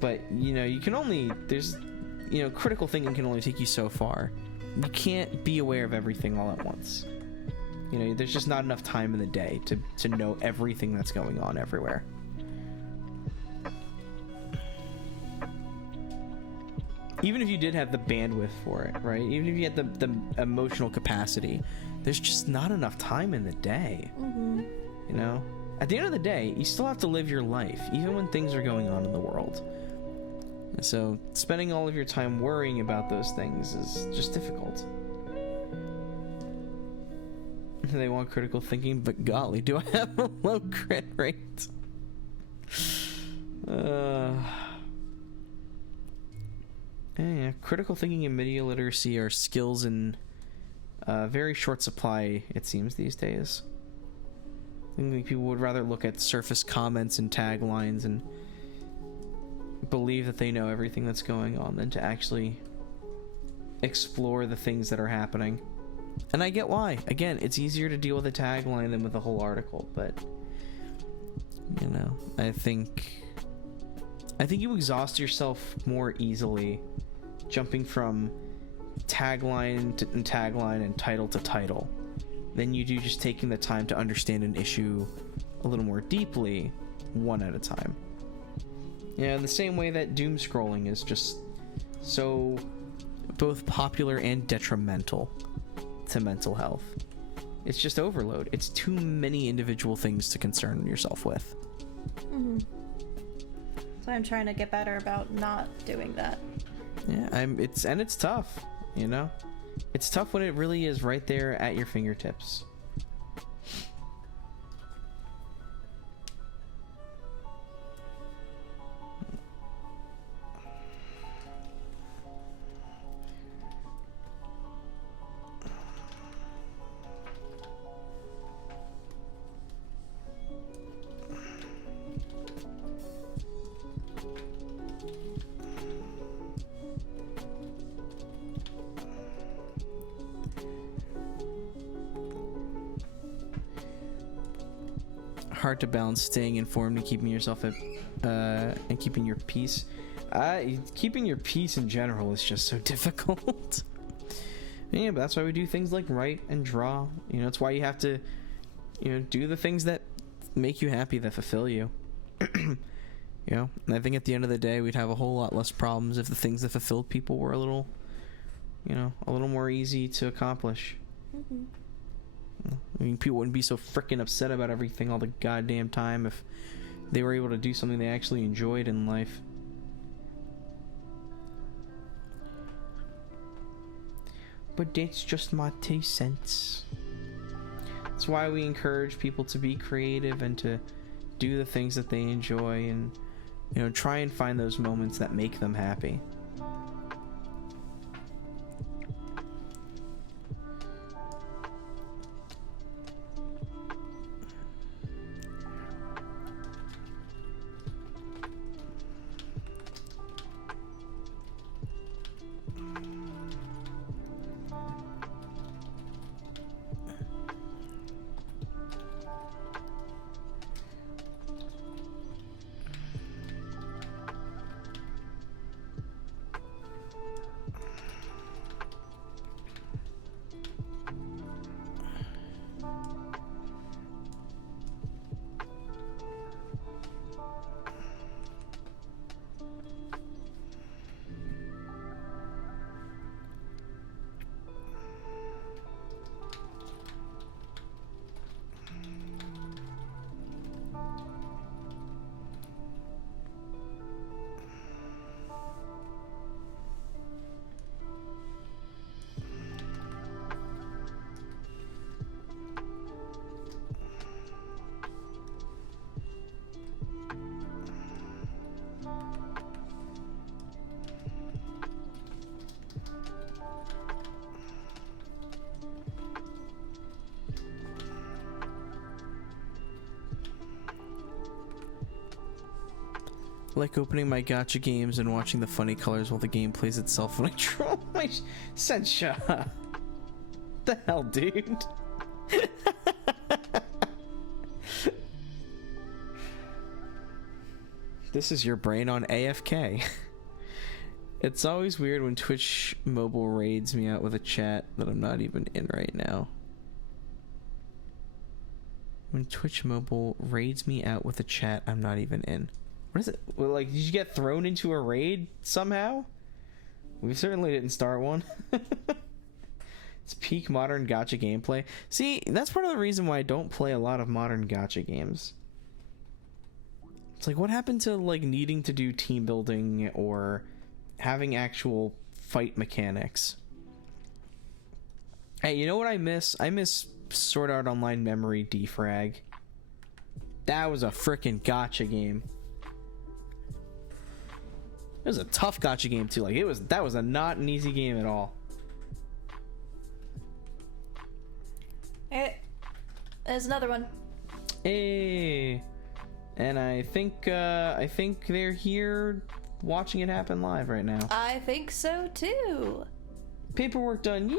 but, you know, you can only, critical thinking can only take you so far. You can't be aware of everything all at once. You know, there's just not enough time in the day to know everything that's going on everywhere. Even if you did have the bandwidth for it, right? Even if you had the emotional capacity, there's just not enough time in the day. You know? At the end of the day, you still have to live your life, even when things are going on in the world. So, spending all of your time worrying about those things is just difficult. They want critical thinking, but golly, do I have a low crit rate? Yeah, critical thinking and media literacy are skills in very short supply, it seems, these days. I think people would rather look at surface comments and taglines and believe that they know everything that's going on than to actually explore the things that are happening. And I get why. Again, it's easier to deal with a tagline than with a whole article, but, you know, I think you exhaust yourself more easily jumping from tagline and title to title than you do just taking the time to understand an issue a little more deeply, one at a time. Yeah, in the same way that doom scrolling is just so both popular and detrimental to mental health. It's just overload. It's too many individual things to concern yourself with. So I'm trying to get better about not doing that. Yeah, it's tough, you know? It's tough when it really is right there at your fingertips. Hard to balance staying informed and keeping yourself at and keeping your peace. Keeping your peace in general is just so difficult. Yeah, but that's why we do things like write and draw. You know, it's why you have to, you know, do the things that make you happy, that fulfill you. You know, and I think at the end of the day, we'd have a whole lot less problems if the things that fulfilled people were a little, you know, a little more easy to accomplish. I mean, people wouldn't be so freaking upset about everything all the goddamn time if they were able to do something they actually enjoyed in life. But that's just my 2 cents. That's why we encourage people to be creative and to do the things that they enjoy and, you know, try and find those moments that make them happy. like opening my gacha games and watching the funny colors while the game plays itself when I draw my Sensha. The hell, dude? This is your brain on AFK. It's always weird when Twitch mobile raids me out with a chat that I'm not even in right now. When Twitch mobile raids me out with a chat I'm not even in. What is it? Well, like, did you get thrown into a raid somehow? We certainly didn't start one. It's peak modern gacha gameplay. See, that's part of the reason why I don't play a lot of modern gacha games. It's like, what happened to, like, needing to do team building or having actual fight mechanics? Hey, you know what I miss? I miss Sword Art Online Memory Defrag. That was a frickin' gacha game. It was a tough gacha game too. Like, that was not an easy game at all. Hey, there's another one. Hey, and I think they're here watching it happen live right now. I think so too. Paperwork done. Yay!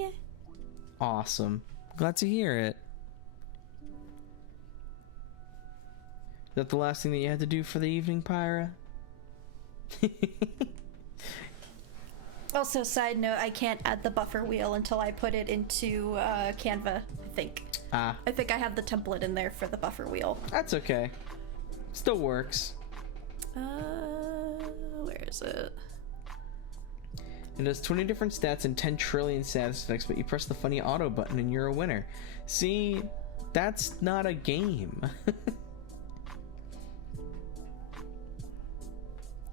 Yippee! Awesome. Glad to hear it. Is that the last thing that you had to do for the evening, Pyra? Also, side note, I can't add the buffer wheel until I put it into Canva, I think. Ah. I think I have the template in there for the buffer wheel. That's okay. Still works. Where is it? It does 20 different stats and 10 trillion status effects, but you press the funny auto button and you're a winner. See, that's not a game.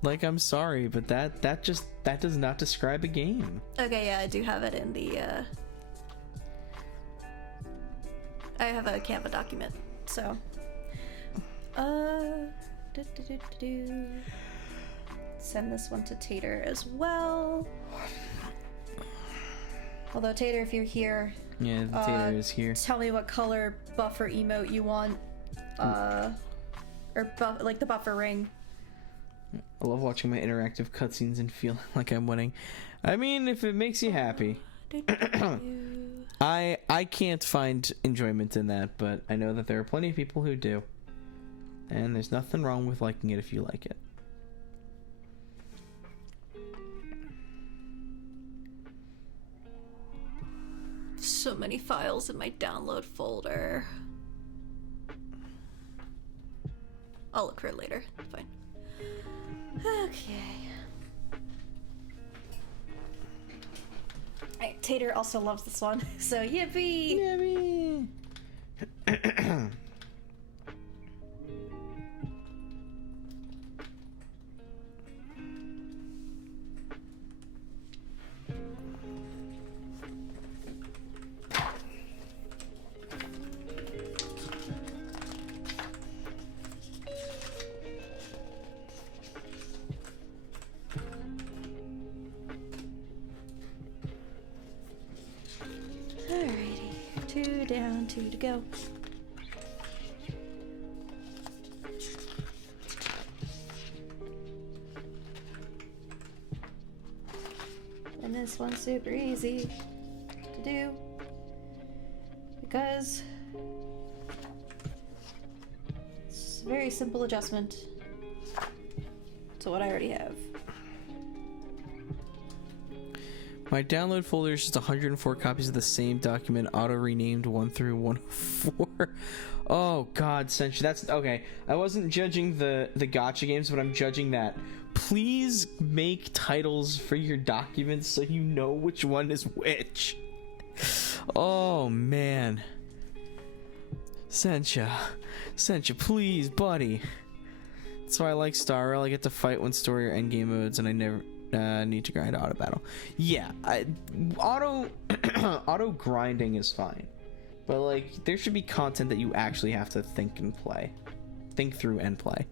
Like, I'm sorry, but that does not describe a game. Okay, yeah, I do have it in the, I have a Canva document, so. Send this one to Tater as well. Although, Tater, if you're here, Yeah, the Tater is here. tell me what color buffer emote you want, like the buffer ring. I love watching my interactive cutscenes and feeling like I'm winning. I mean, if it makes you happy. I can't find enjoyment in that, but I know that there are plenty of people who do. And there's nothing wrong with liking it if you like it. So many files in my download folder. I'll look for it later. Fine. Okay. Alright, Tater also loves this one, so yippee! Yippee! Alrighty, 2 down, 2 to go. And this one's super easy to do because it's a very simple adjustment to what I already have. My download folder is just 104 copies of the same document, auto-renamed 1 through 104. Oh god, Senshi, that's okay. I wasn't judging the gacha games, but I'm judging that. Please make titles for your documents so you know which one is which. Oh man. Sencha, please, buddy. That's why I like Star Rail. I get to fight when story or endgame modes, and I never need to grind auto battle. Yeah, auto grinding is fine, but like there should be content that you actually have to think through and play.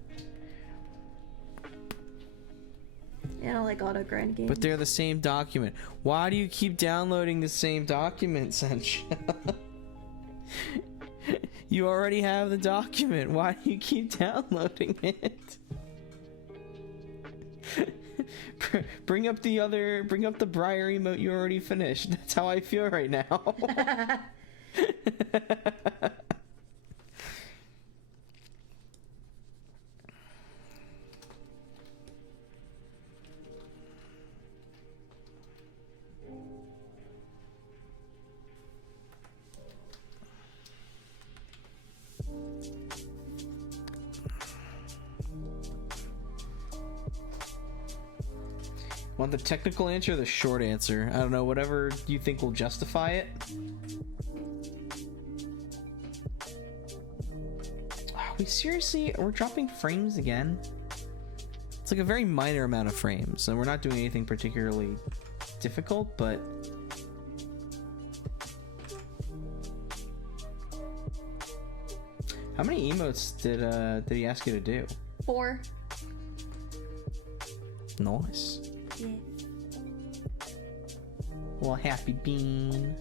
Yeah, I don't like auto grind games. But they're the same document. Why do you keep downloading the same document, Sench? You already have the document. Why do you keep downloading it? Bring up the Briar emote you already finished. That's how I feel right now. Want the technical answer or the short answer? I don't know, whatever you think will justify it. We're dropping frames again? It's like a very minor amount of frames, and we're not doing anything particularly difficult, but... How many emotes did he ask you to do? 4. Nice. Yeah. Well, happy bean.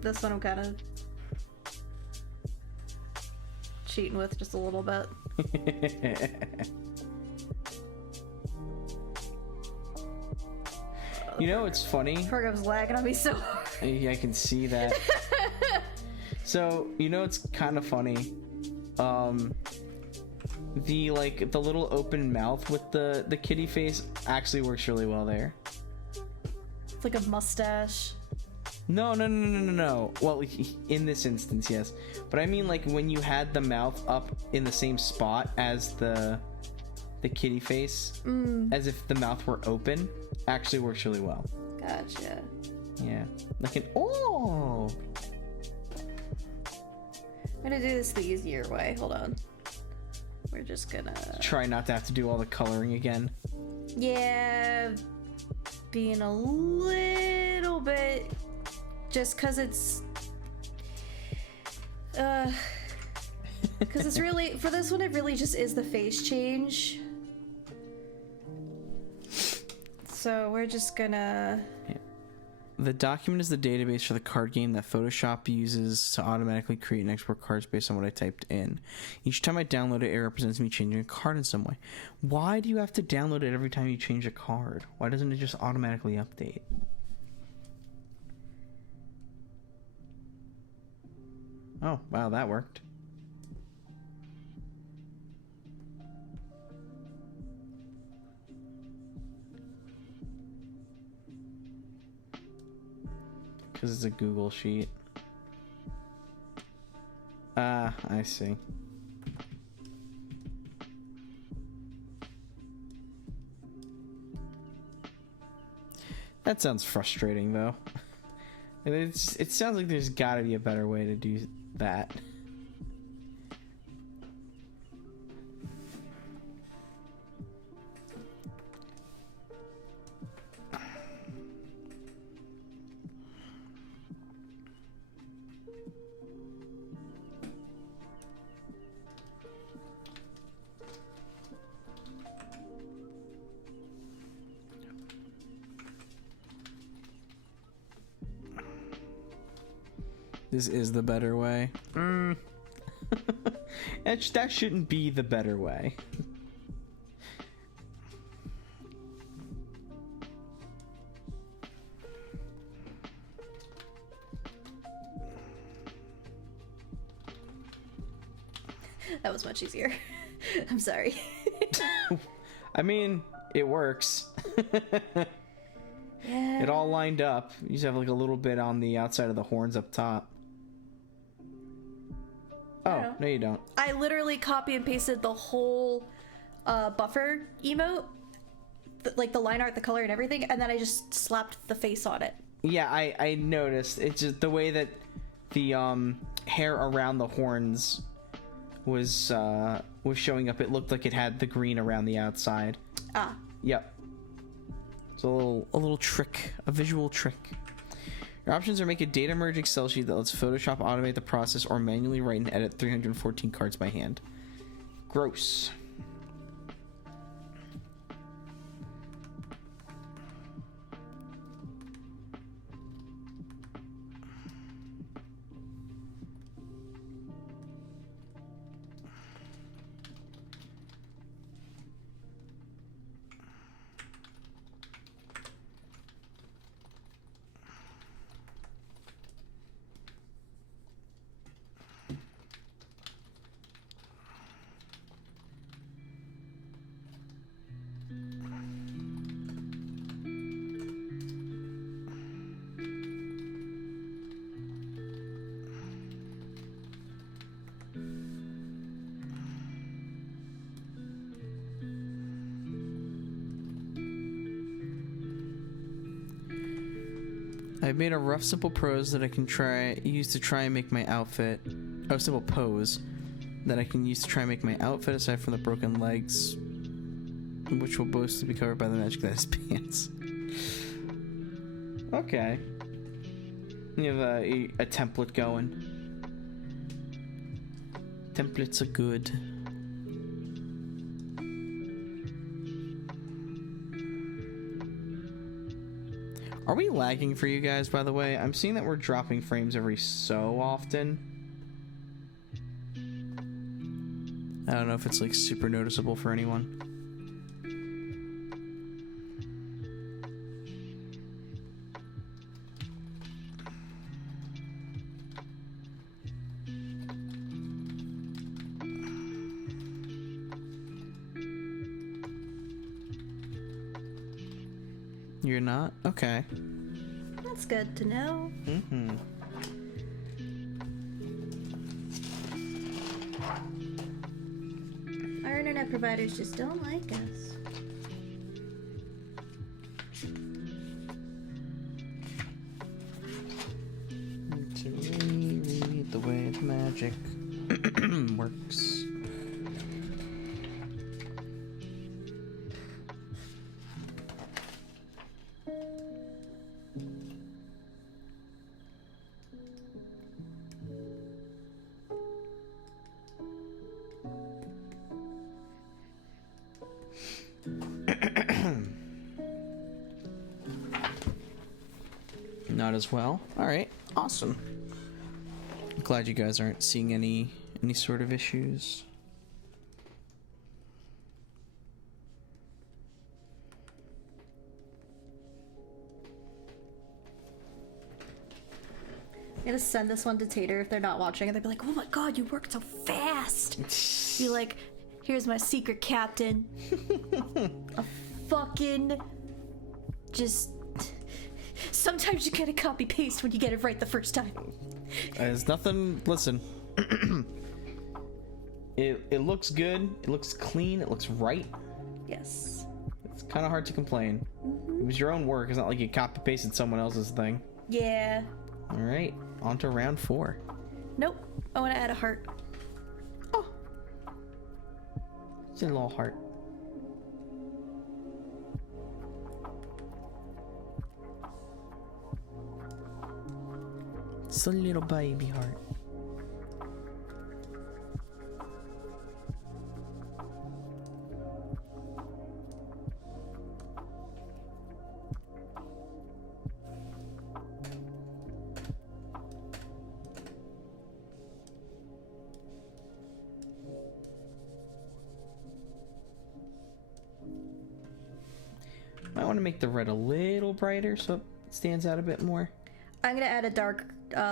This one I'm kind of cheating with just a little bit. You know, it's funny. Program's lagging on me so hard. Yeah, I can see that. So, you know, it's kind of funny. The little open mouth with the kitty face actually works really well there. It's like a mustache. No. Well, in this instance, yes. But I mean, like, when you had the mouth up in the same spot as the kitty face, as if the mouth were open, actually works really well. Gotcha. Yeah. Like an... Oh! I'm gonna do this the easier way. Hold on. We're just gonna... Try not to have to do all the coloring again. Yeah. Being a little bit... Just because it's... Because it's really... For this one, it really just is the face change. So we're just gonna... Yeah. The document is the database for the card game that Photoshop uses to automatically create and export cards based on what I typed in. Each time I download it, it represents me changing a card in some way. Why do you have to download it every time you change a card? Why doesn't it just automatically update? Oh, wow, that worked. Because it's a Google sheet. Ah, I see. That sounds frustrating, though. It sounds like there's got to be a better way to do that. This is the better way. That shouldn't be the better way. That was much easier. I'm sorry. I mean, it works. Yeah. It all lined up. You just have like a little bit on the outside of the horns up top. Oh, no you don't. I literally copy and pasted the whole buffer emote, like the line art, the color, and everything, and then I just slapped the face on it. Yeah, I noticed. It's just the way that the hair around the horns was showing up. It looked like it had the green around the outside. Ah. Yep. It's a little trick, a visual trick. Your options are make a data merge Excel sheet that lets Photoshop automate the process or manually write and edit 314 cards by hand. Gross. I've made a rough simple prose that I can use to try and make my outfit. Oh, simple pose that I can use to try and make my outfit aside from the broken legs, which will mostly be covered by the magic that is pants. Okay. You have a template going. Templates are good. Are we lagging for you guys, by the way? I'm seeing that we're dropping frames every so often. I don't know if it's like super noticeable for anyone. You're not? Okay. That's good to know. Mm-hmm. Our internet providers just don't like us. To read the way the magic works. Not as well. All right, awesome. I'm glad you guys aren't seeing any sort of issues. I'm gonna send this one to Tater if they're not watching, and they'll be like, "Oh my god, you worked so fast!" Be like, "Here's my secret, Captain." A fucking just. Sometimes you gotta copy paste when you get it right the first time. There's nothing. Listen. It looks good. It looks clean. It looks right. Yes. It's kind of hard to complain. It was your own work. It's not like you copy pasted someone else's thing. Yeah. All right, on to round 4. Nope. I want to add a heart. Oh, it's a little heart. It's a little baby heart. Might want to make the red a little brighter so it stands out a bit more. I'm gonna add a dark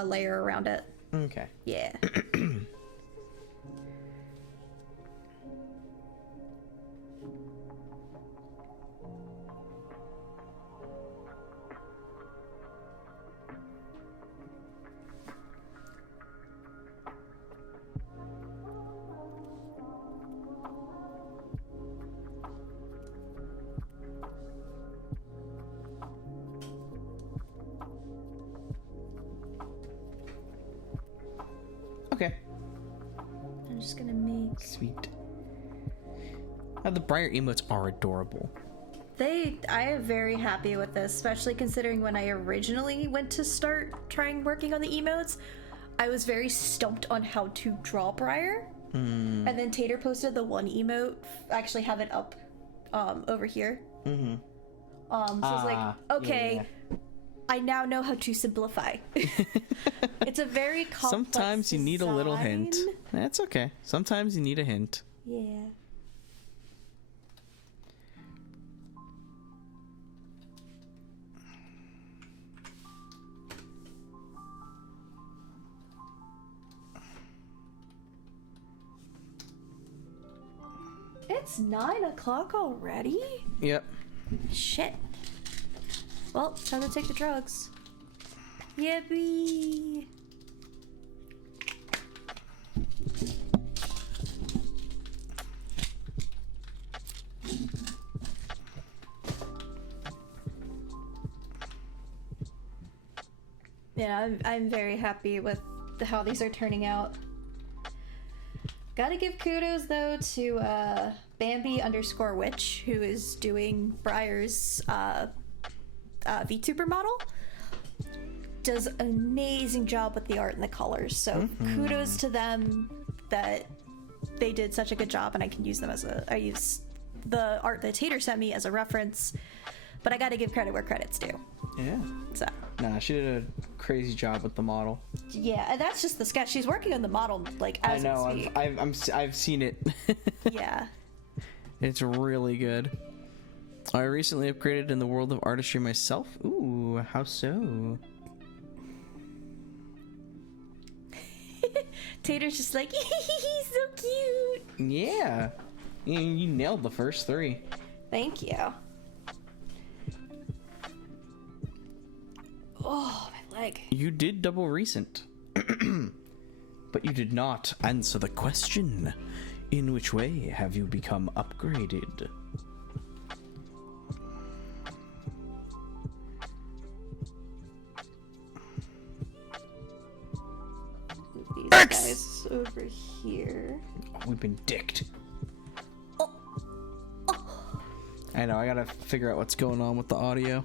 layer around it. Okay. Yeah. Okay. I'm just gonna make. Sweet. The brighter emotes are adorable. I am very happy with this, especially considering when I originally went to start trying working on the emotes, I was very stumped on how to draw Briar. And then Tater posted the one emote. I actually have it up over here. So I was like, okay, yeah. I now know how to simplify. It's a very complex Sometimes you need a little hint. design. That's okay. Sometimes you need a hint. Yeah. It's 9 o'clock already? Yep. Shit. Well, time to take the drugs. Yippee! Yeah, I'm very happy with how these are turning out. Gotta give kudos though to Bambi_Witch, who is doing Briar's VTuber model. Does an amazing job with the art and the colors. So kudos to them that they did such a good job, and I can use them I use the art that Tater sent me as a reference, but I gotta give credit where credit's due. Yeah. So. Nah, she did a crazy job with the model. Yeah, and that's just the sketch. She's working on the model, like, as I know, we speak. I've seen it. Yeah. It's really good. I recently upgraded in the world of artistry myself. Ooh, how so? Tater's just like, he's so cute. Yeah. You nailed the first 3. Thank you. Oh, my leg. You did double recent. But you did not answer the question. In which way have you become upgraded? These guys over here. Oh, we've been dicked. Oh. I know, I gotta figure out what's going on with the audio.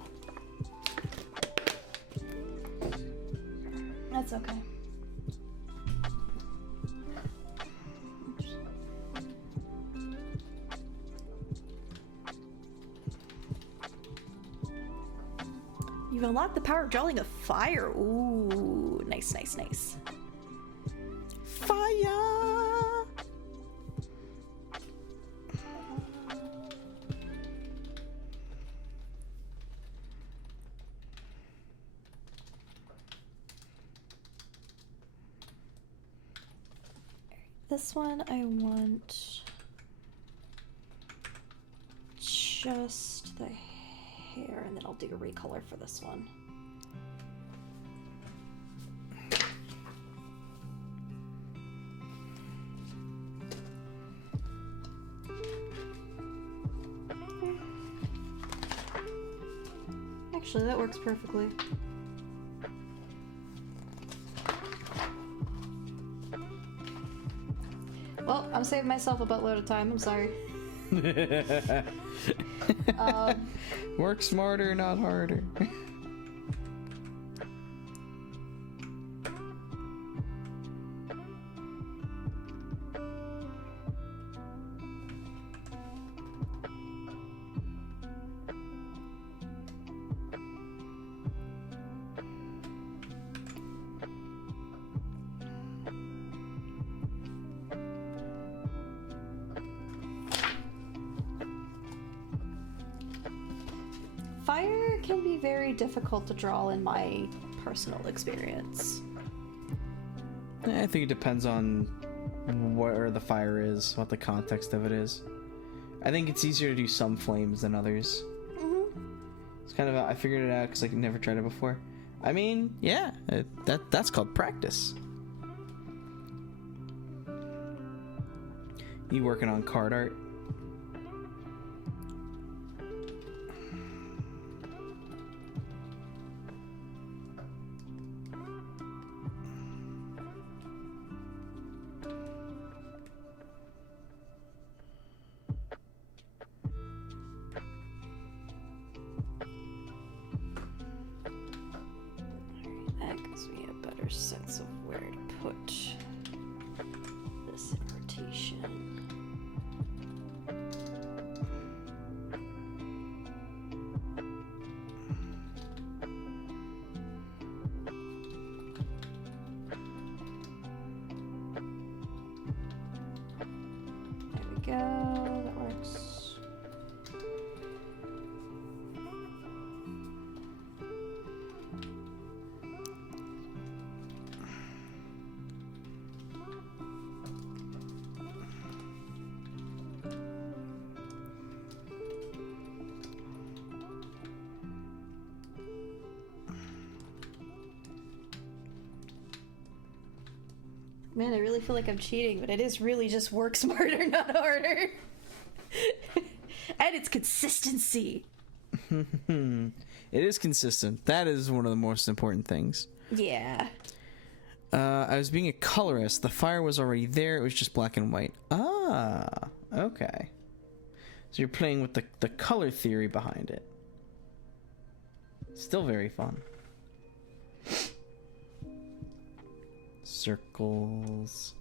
That's okay. You've unlocked the power of drawing a fire. Ooh, nice, nice, nice. Fire! This one I want just the hair, and then I'll do a recolor for this one. Actually, that works perfectly. Well, I'm saving myself a buttload of time. I'm sorry. Work smarter, not harder. Fire can be very difficult to draw in my personal experience. I think it depends on where the fire is, what the context of it is. I think it's easier to do some flames than others. It's kind of I figured it out because I never tried it before. I mean, yeah, that's called practice. You working on card art? That gives me a better sense of where to put this in rotation. There we go, that works. Man, I really feel like I'm cheating, but it is really just work smarter, not harder. And it's consistency. It is consistent. That is one of the most important things. Yeah. I was being a colorist. The fire was already there. It was just black and white. Ah, okay. So you're playing with the color theory behind it. Still very fun. Circles.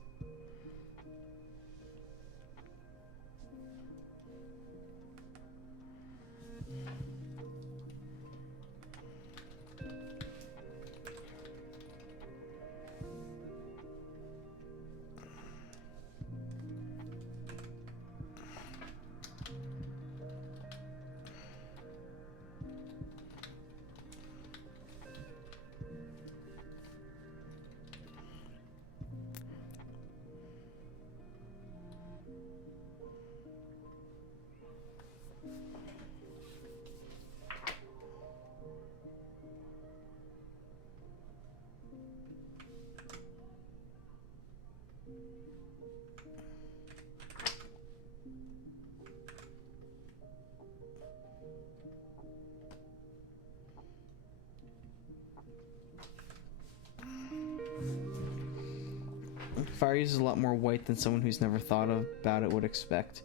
Fire uses a lot more white than someone who's never thought about it would expect.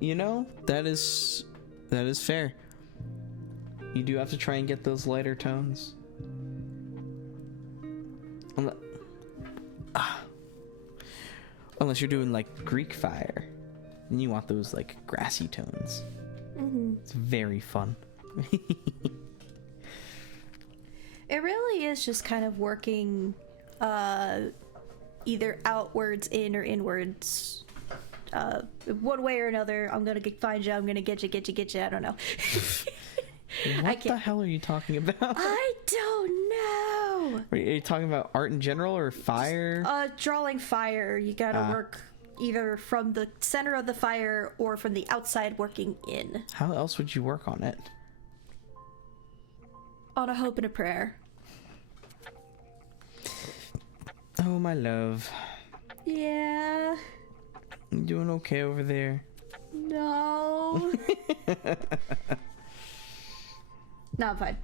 You know, that is fair. You do have to try and get those lighter tones. Unless you're doing like Greek fire, and you want those like grassy tones. Mm-hmm. It's very fun. It really is just kind of working either outwards in or inwards. One way or another. I'm gonna find you. I'm gonna get you. I don't know. What the hell are you talking about? I don't know. Are you talking about art in general or fire? Drawing fire. You gotta work either from the center of the fire or from the outside working in. How else would you work on it? On a hope and a prayer. Oh, my love. Yeah. You doing okay over there? No. No, I'm fine.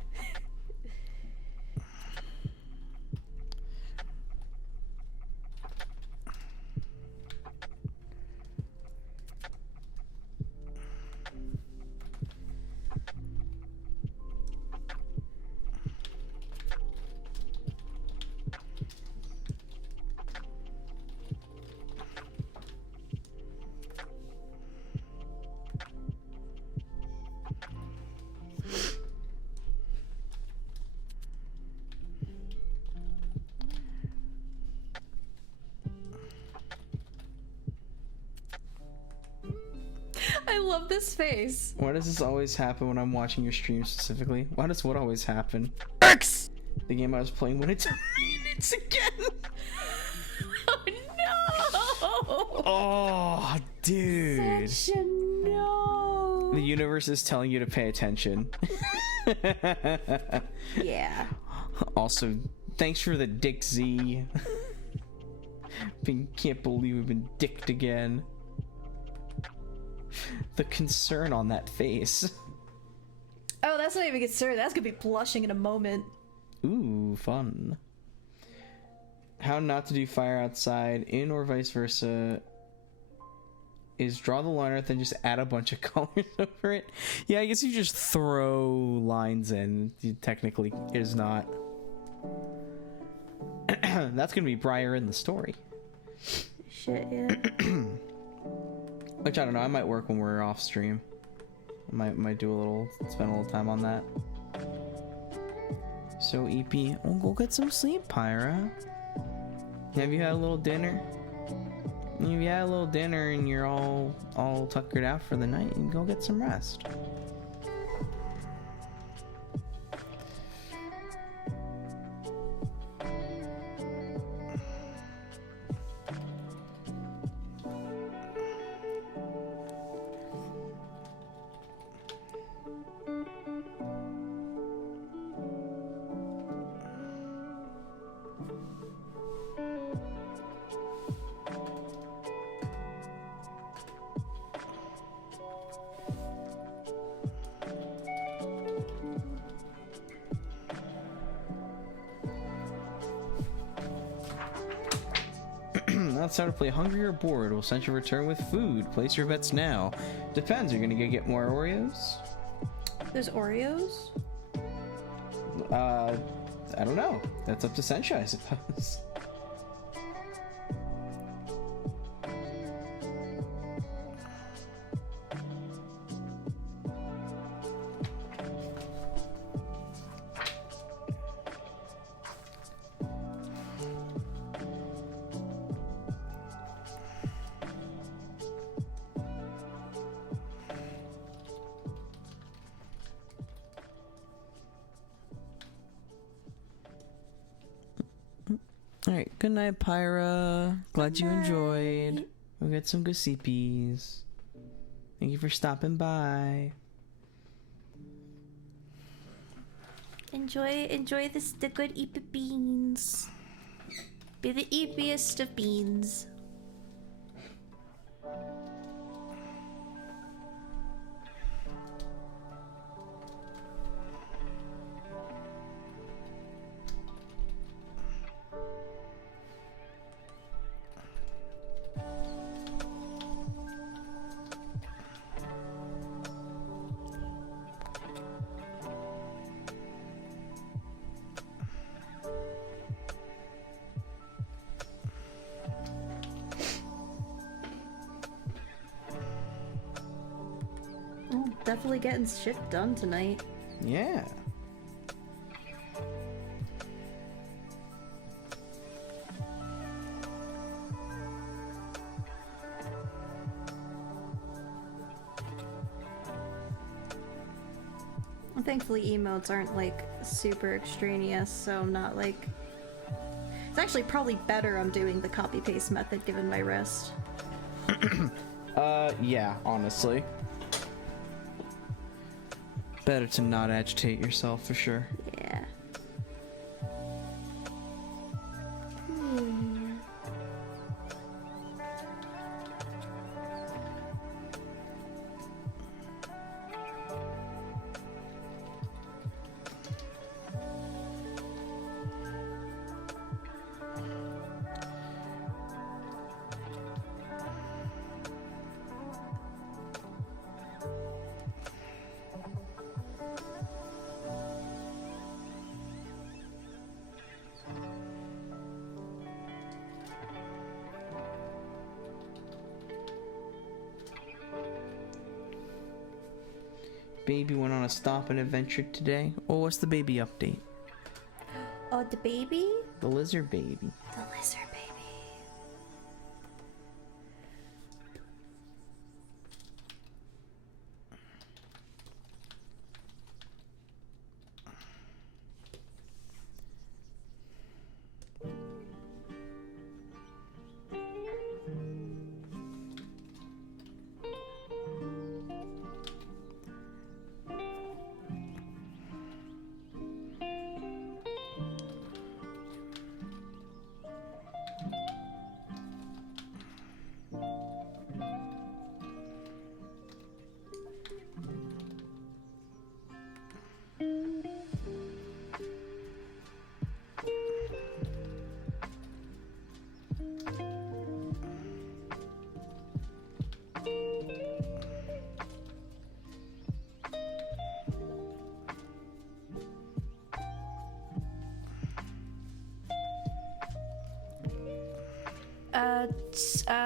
I love this face. Why does this always happen when I'm watching your stream specifically? Why does what always happen? X! The game I was playing when it's minutes again! Oh no! Oh, dude. Such a no. The universe is telling you to pay attention. Yeah. Also, thanks for the Dick Z. Can't believe we've been dicked again. The concern on that face. Oh, that's not even concerned. That's gonna be blushing in a moment. Ooh, fun. How not to do fire outside, in or vice versa, is draw the line art, then just add a bunch of colors over it. Yeah, I guess you just throw lines in. It technically is not. That's gonna be Briar in the story. Shit, yeah. Which I don't know. I might work when we're off stream. I might do a little, spend a little time on that. So EP, well, go get some sleep, Pyra. Have you had a little dinner? If you had a little dinner and you're all tuckered out for the night, you can go get some rest. not time to play hungry or bored. We'll send you a return with food. Place your bets now. Depends. You're gonna get more Oreos? There's Oreos? I don't know. That's up to Sencha, I suppose. Alright, good night, Pyra. Glad you enjoyed. We'll get some good CPs. Thank you for stopping by. Enjoy the good eepy beans. Be the eepiest of beans. Definitely getting shit done tonight. Yeah. Thankfully emotes aren't like super extraneous, so I'm not like... It's actually probably better I'm doing the copy paste method given my wrist. Yeah, honestly. Better to not agitate yourself for sure. Yeah. Baby went on a stop and adventure today. Oh, what's the baby update? Oh, the baby? The lizard baby. The lizard baby.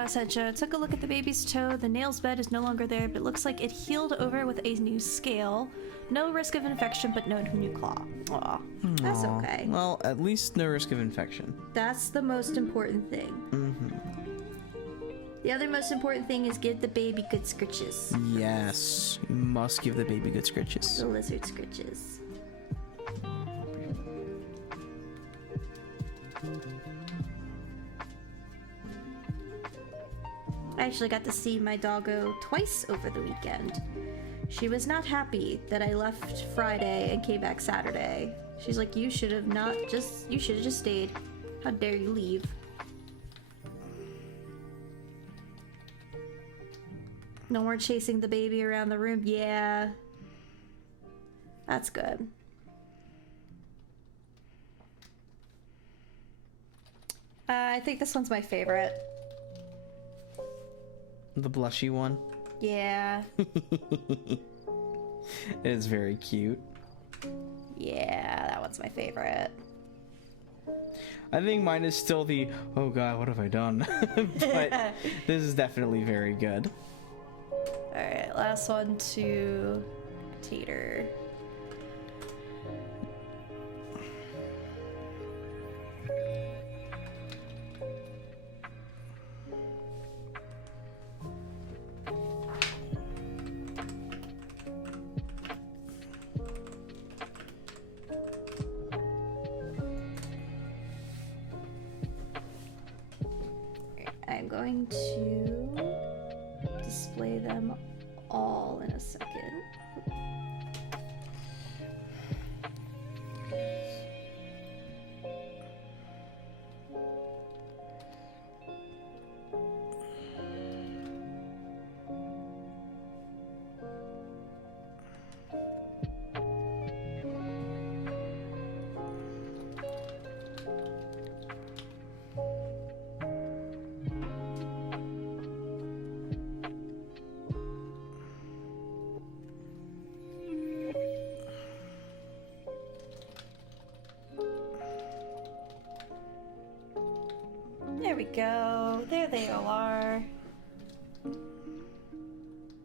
Sencha took a look at the baby's toe. The nails bed is no longer there, but looks like it healed over with a new scale. No risk of infection, but no new claw. Aw, that's Aw. okay. Well, at least no risk of infection. That's the most important thing. The other most important thing is give the baby good scritches. Yes, you must give the baby good scritches. The lizard scritches. I actually got to see my doggo twice over the weekend. She was not happy that I left Friday and came back Saturday. She's like, you should have just stayed. How dare you leave? No more chasing the baby around the room. Yeah. That's good. I think this one's my favorite. The blushy one. Yeah. It's very cute. Yeah, that one's my favorite. I think mine is still the, oh god, what have I done? But this is definitely very good. Alright, last one to Tater. I'm going to display them all in a second. There we go. There they all are.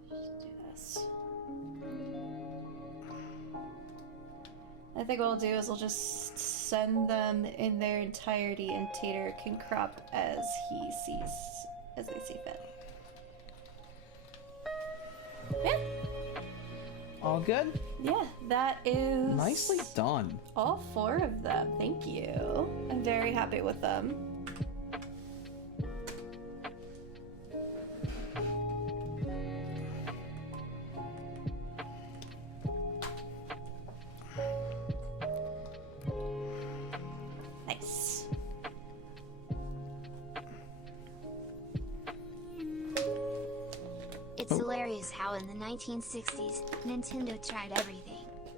Just do this. I think what we'll do is we'll just send them in their entirety, and Tater can crop as they see fit. Yeah, All good? yeah, that is Nicely done. all 4 of them. Thank you. I'm very happy with them. Nice. It's hilarious how in the 1960s, Nintendo tried everything.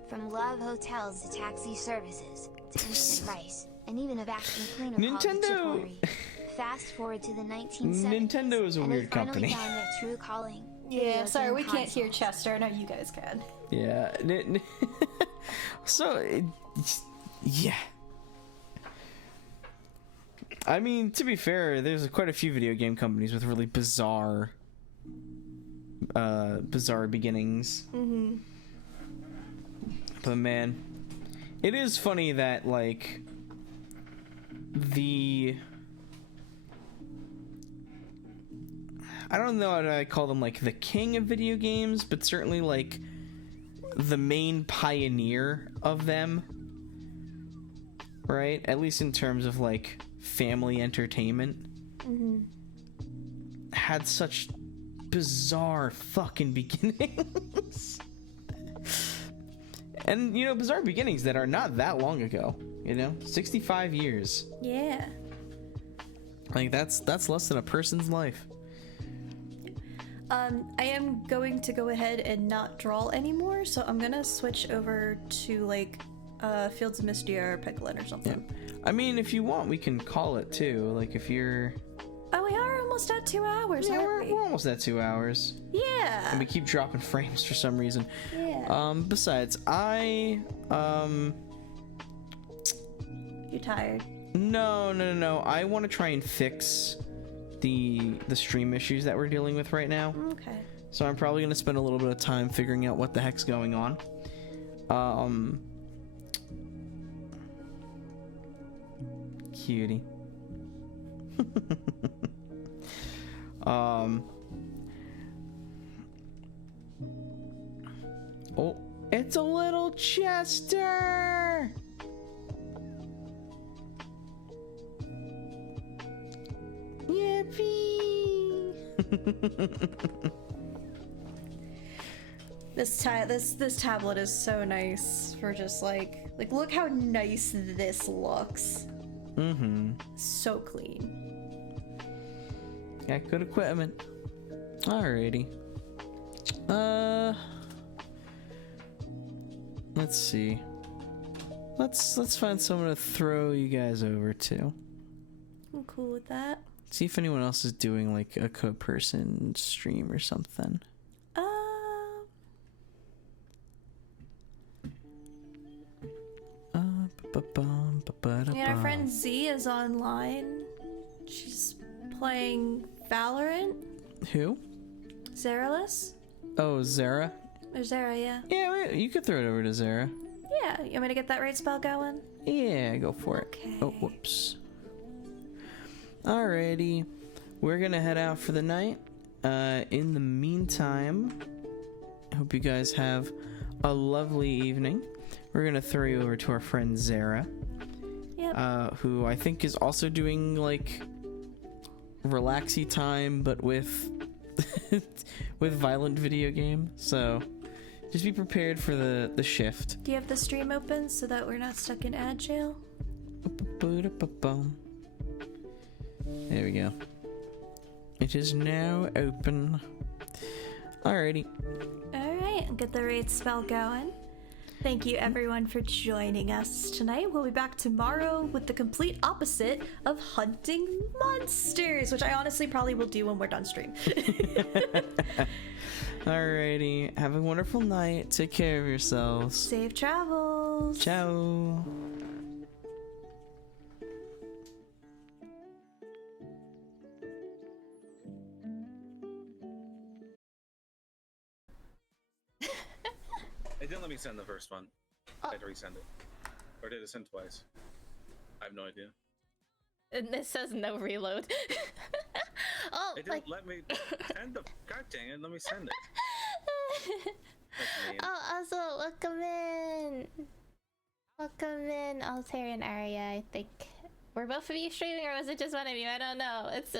From love hotels to taxi services, to instant rice, and even a vacuum cleaner called the Nintendo- Chipotle. Fast forward to the 1970s, Nintendo is a and weird they finally company. found their true calling. Yeah, video sorry, game we can't hear consoles. Chester. No, you guys can. Yeah. Yeah. I mean, to be fair, there's quite a few video game companies with really bizarre beginnings. Mm-hmm. But man, it is funny that, like, I don't know how I call them, like, the king of video games, but certainly, like, the main pioneer of them, right? At least in terms of, like, family entertainment. Mm-hmm. Had such bizarre fucking beginnings. And, you know, bizarre beginnings that are not that long ago, you know? 65 years. Yeah. Like, that's less than a person's life. I am going to go ahead and not draw anymore, so I'm gonna switch over to, like, Fields of Mistia or Picklin or Yeah. something. I mean, if you want, we can call it too. Like, if you're... Oh, we are almost at 2 hours, Yeah, aren't we? we're almost at 2 hours. Yeah. And we keep dropping frames for some reason. Yeah. Besides, You tired? No. I want to try and fix the stream issues that we're dealing with right now. Okay. So I'm probably going to spend a little bit of time figuring out what the heck's going on. Cutie. Oh, it's a little Chester. Yippee. This tablet is so nice for just like look how nice this looks. Mm-hmm. So clean. Got good equipment. Alrighty. Let's see. Let's find someone to throw you guys over to. I'm cool with that. See if anyone else is doing like a co-person stream or something. Yeah, our friend Z is online. She's playing Valorant. Who? Zeralus? Oh, Zara? Or Zara, yeah. Yeah, you could throw it over to Zara. Yeah, you want me to get that raid spell going? Yeah, go for it. Okay. Oh, whoops. Alrighty. We're gonna head out for the night. In the meantime, I hope you guys have a lovely evening. We're gonna throw you over to our friend Zara. Yep. Who I think is also doing like relaxy time, but with with violent video game. So just be prepared for the shift. Do you have the stream open so that we're not stuck in ad jail? There we go. It is now open. Alrighty. Alright, I'll get the raid spell going. Thank you everyone for joining us tonight. We'll be back tomorrow with the complete opposite of hunting monsters, which I honestly probably will do when we're done stream. Alrighty. Have a wonderful night. Take care of yourselves. Safe travels. Ciao. It didn't let me send the first one. I had to resend it. Or did it send twice? I have no idea. And this says no reload. Oh, It didn't let me send the. God dang it! Let me send it. That's mean. Oh, also welcome in Altair and Arya. I think were both of you streaming, or was it just one of you? I don't know. It's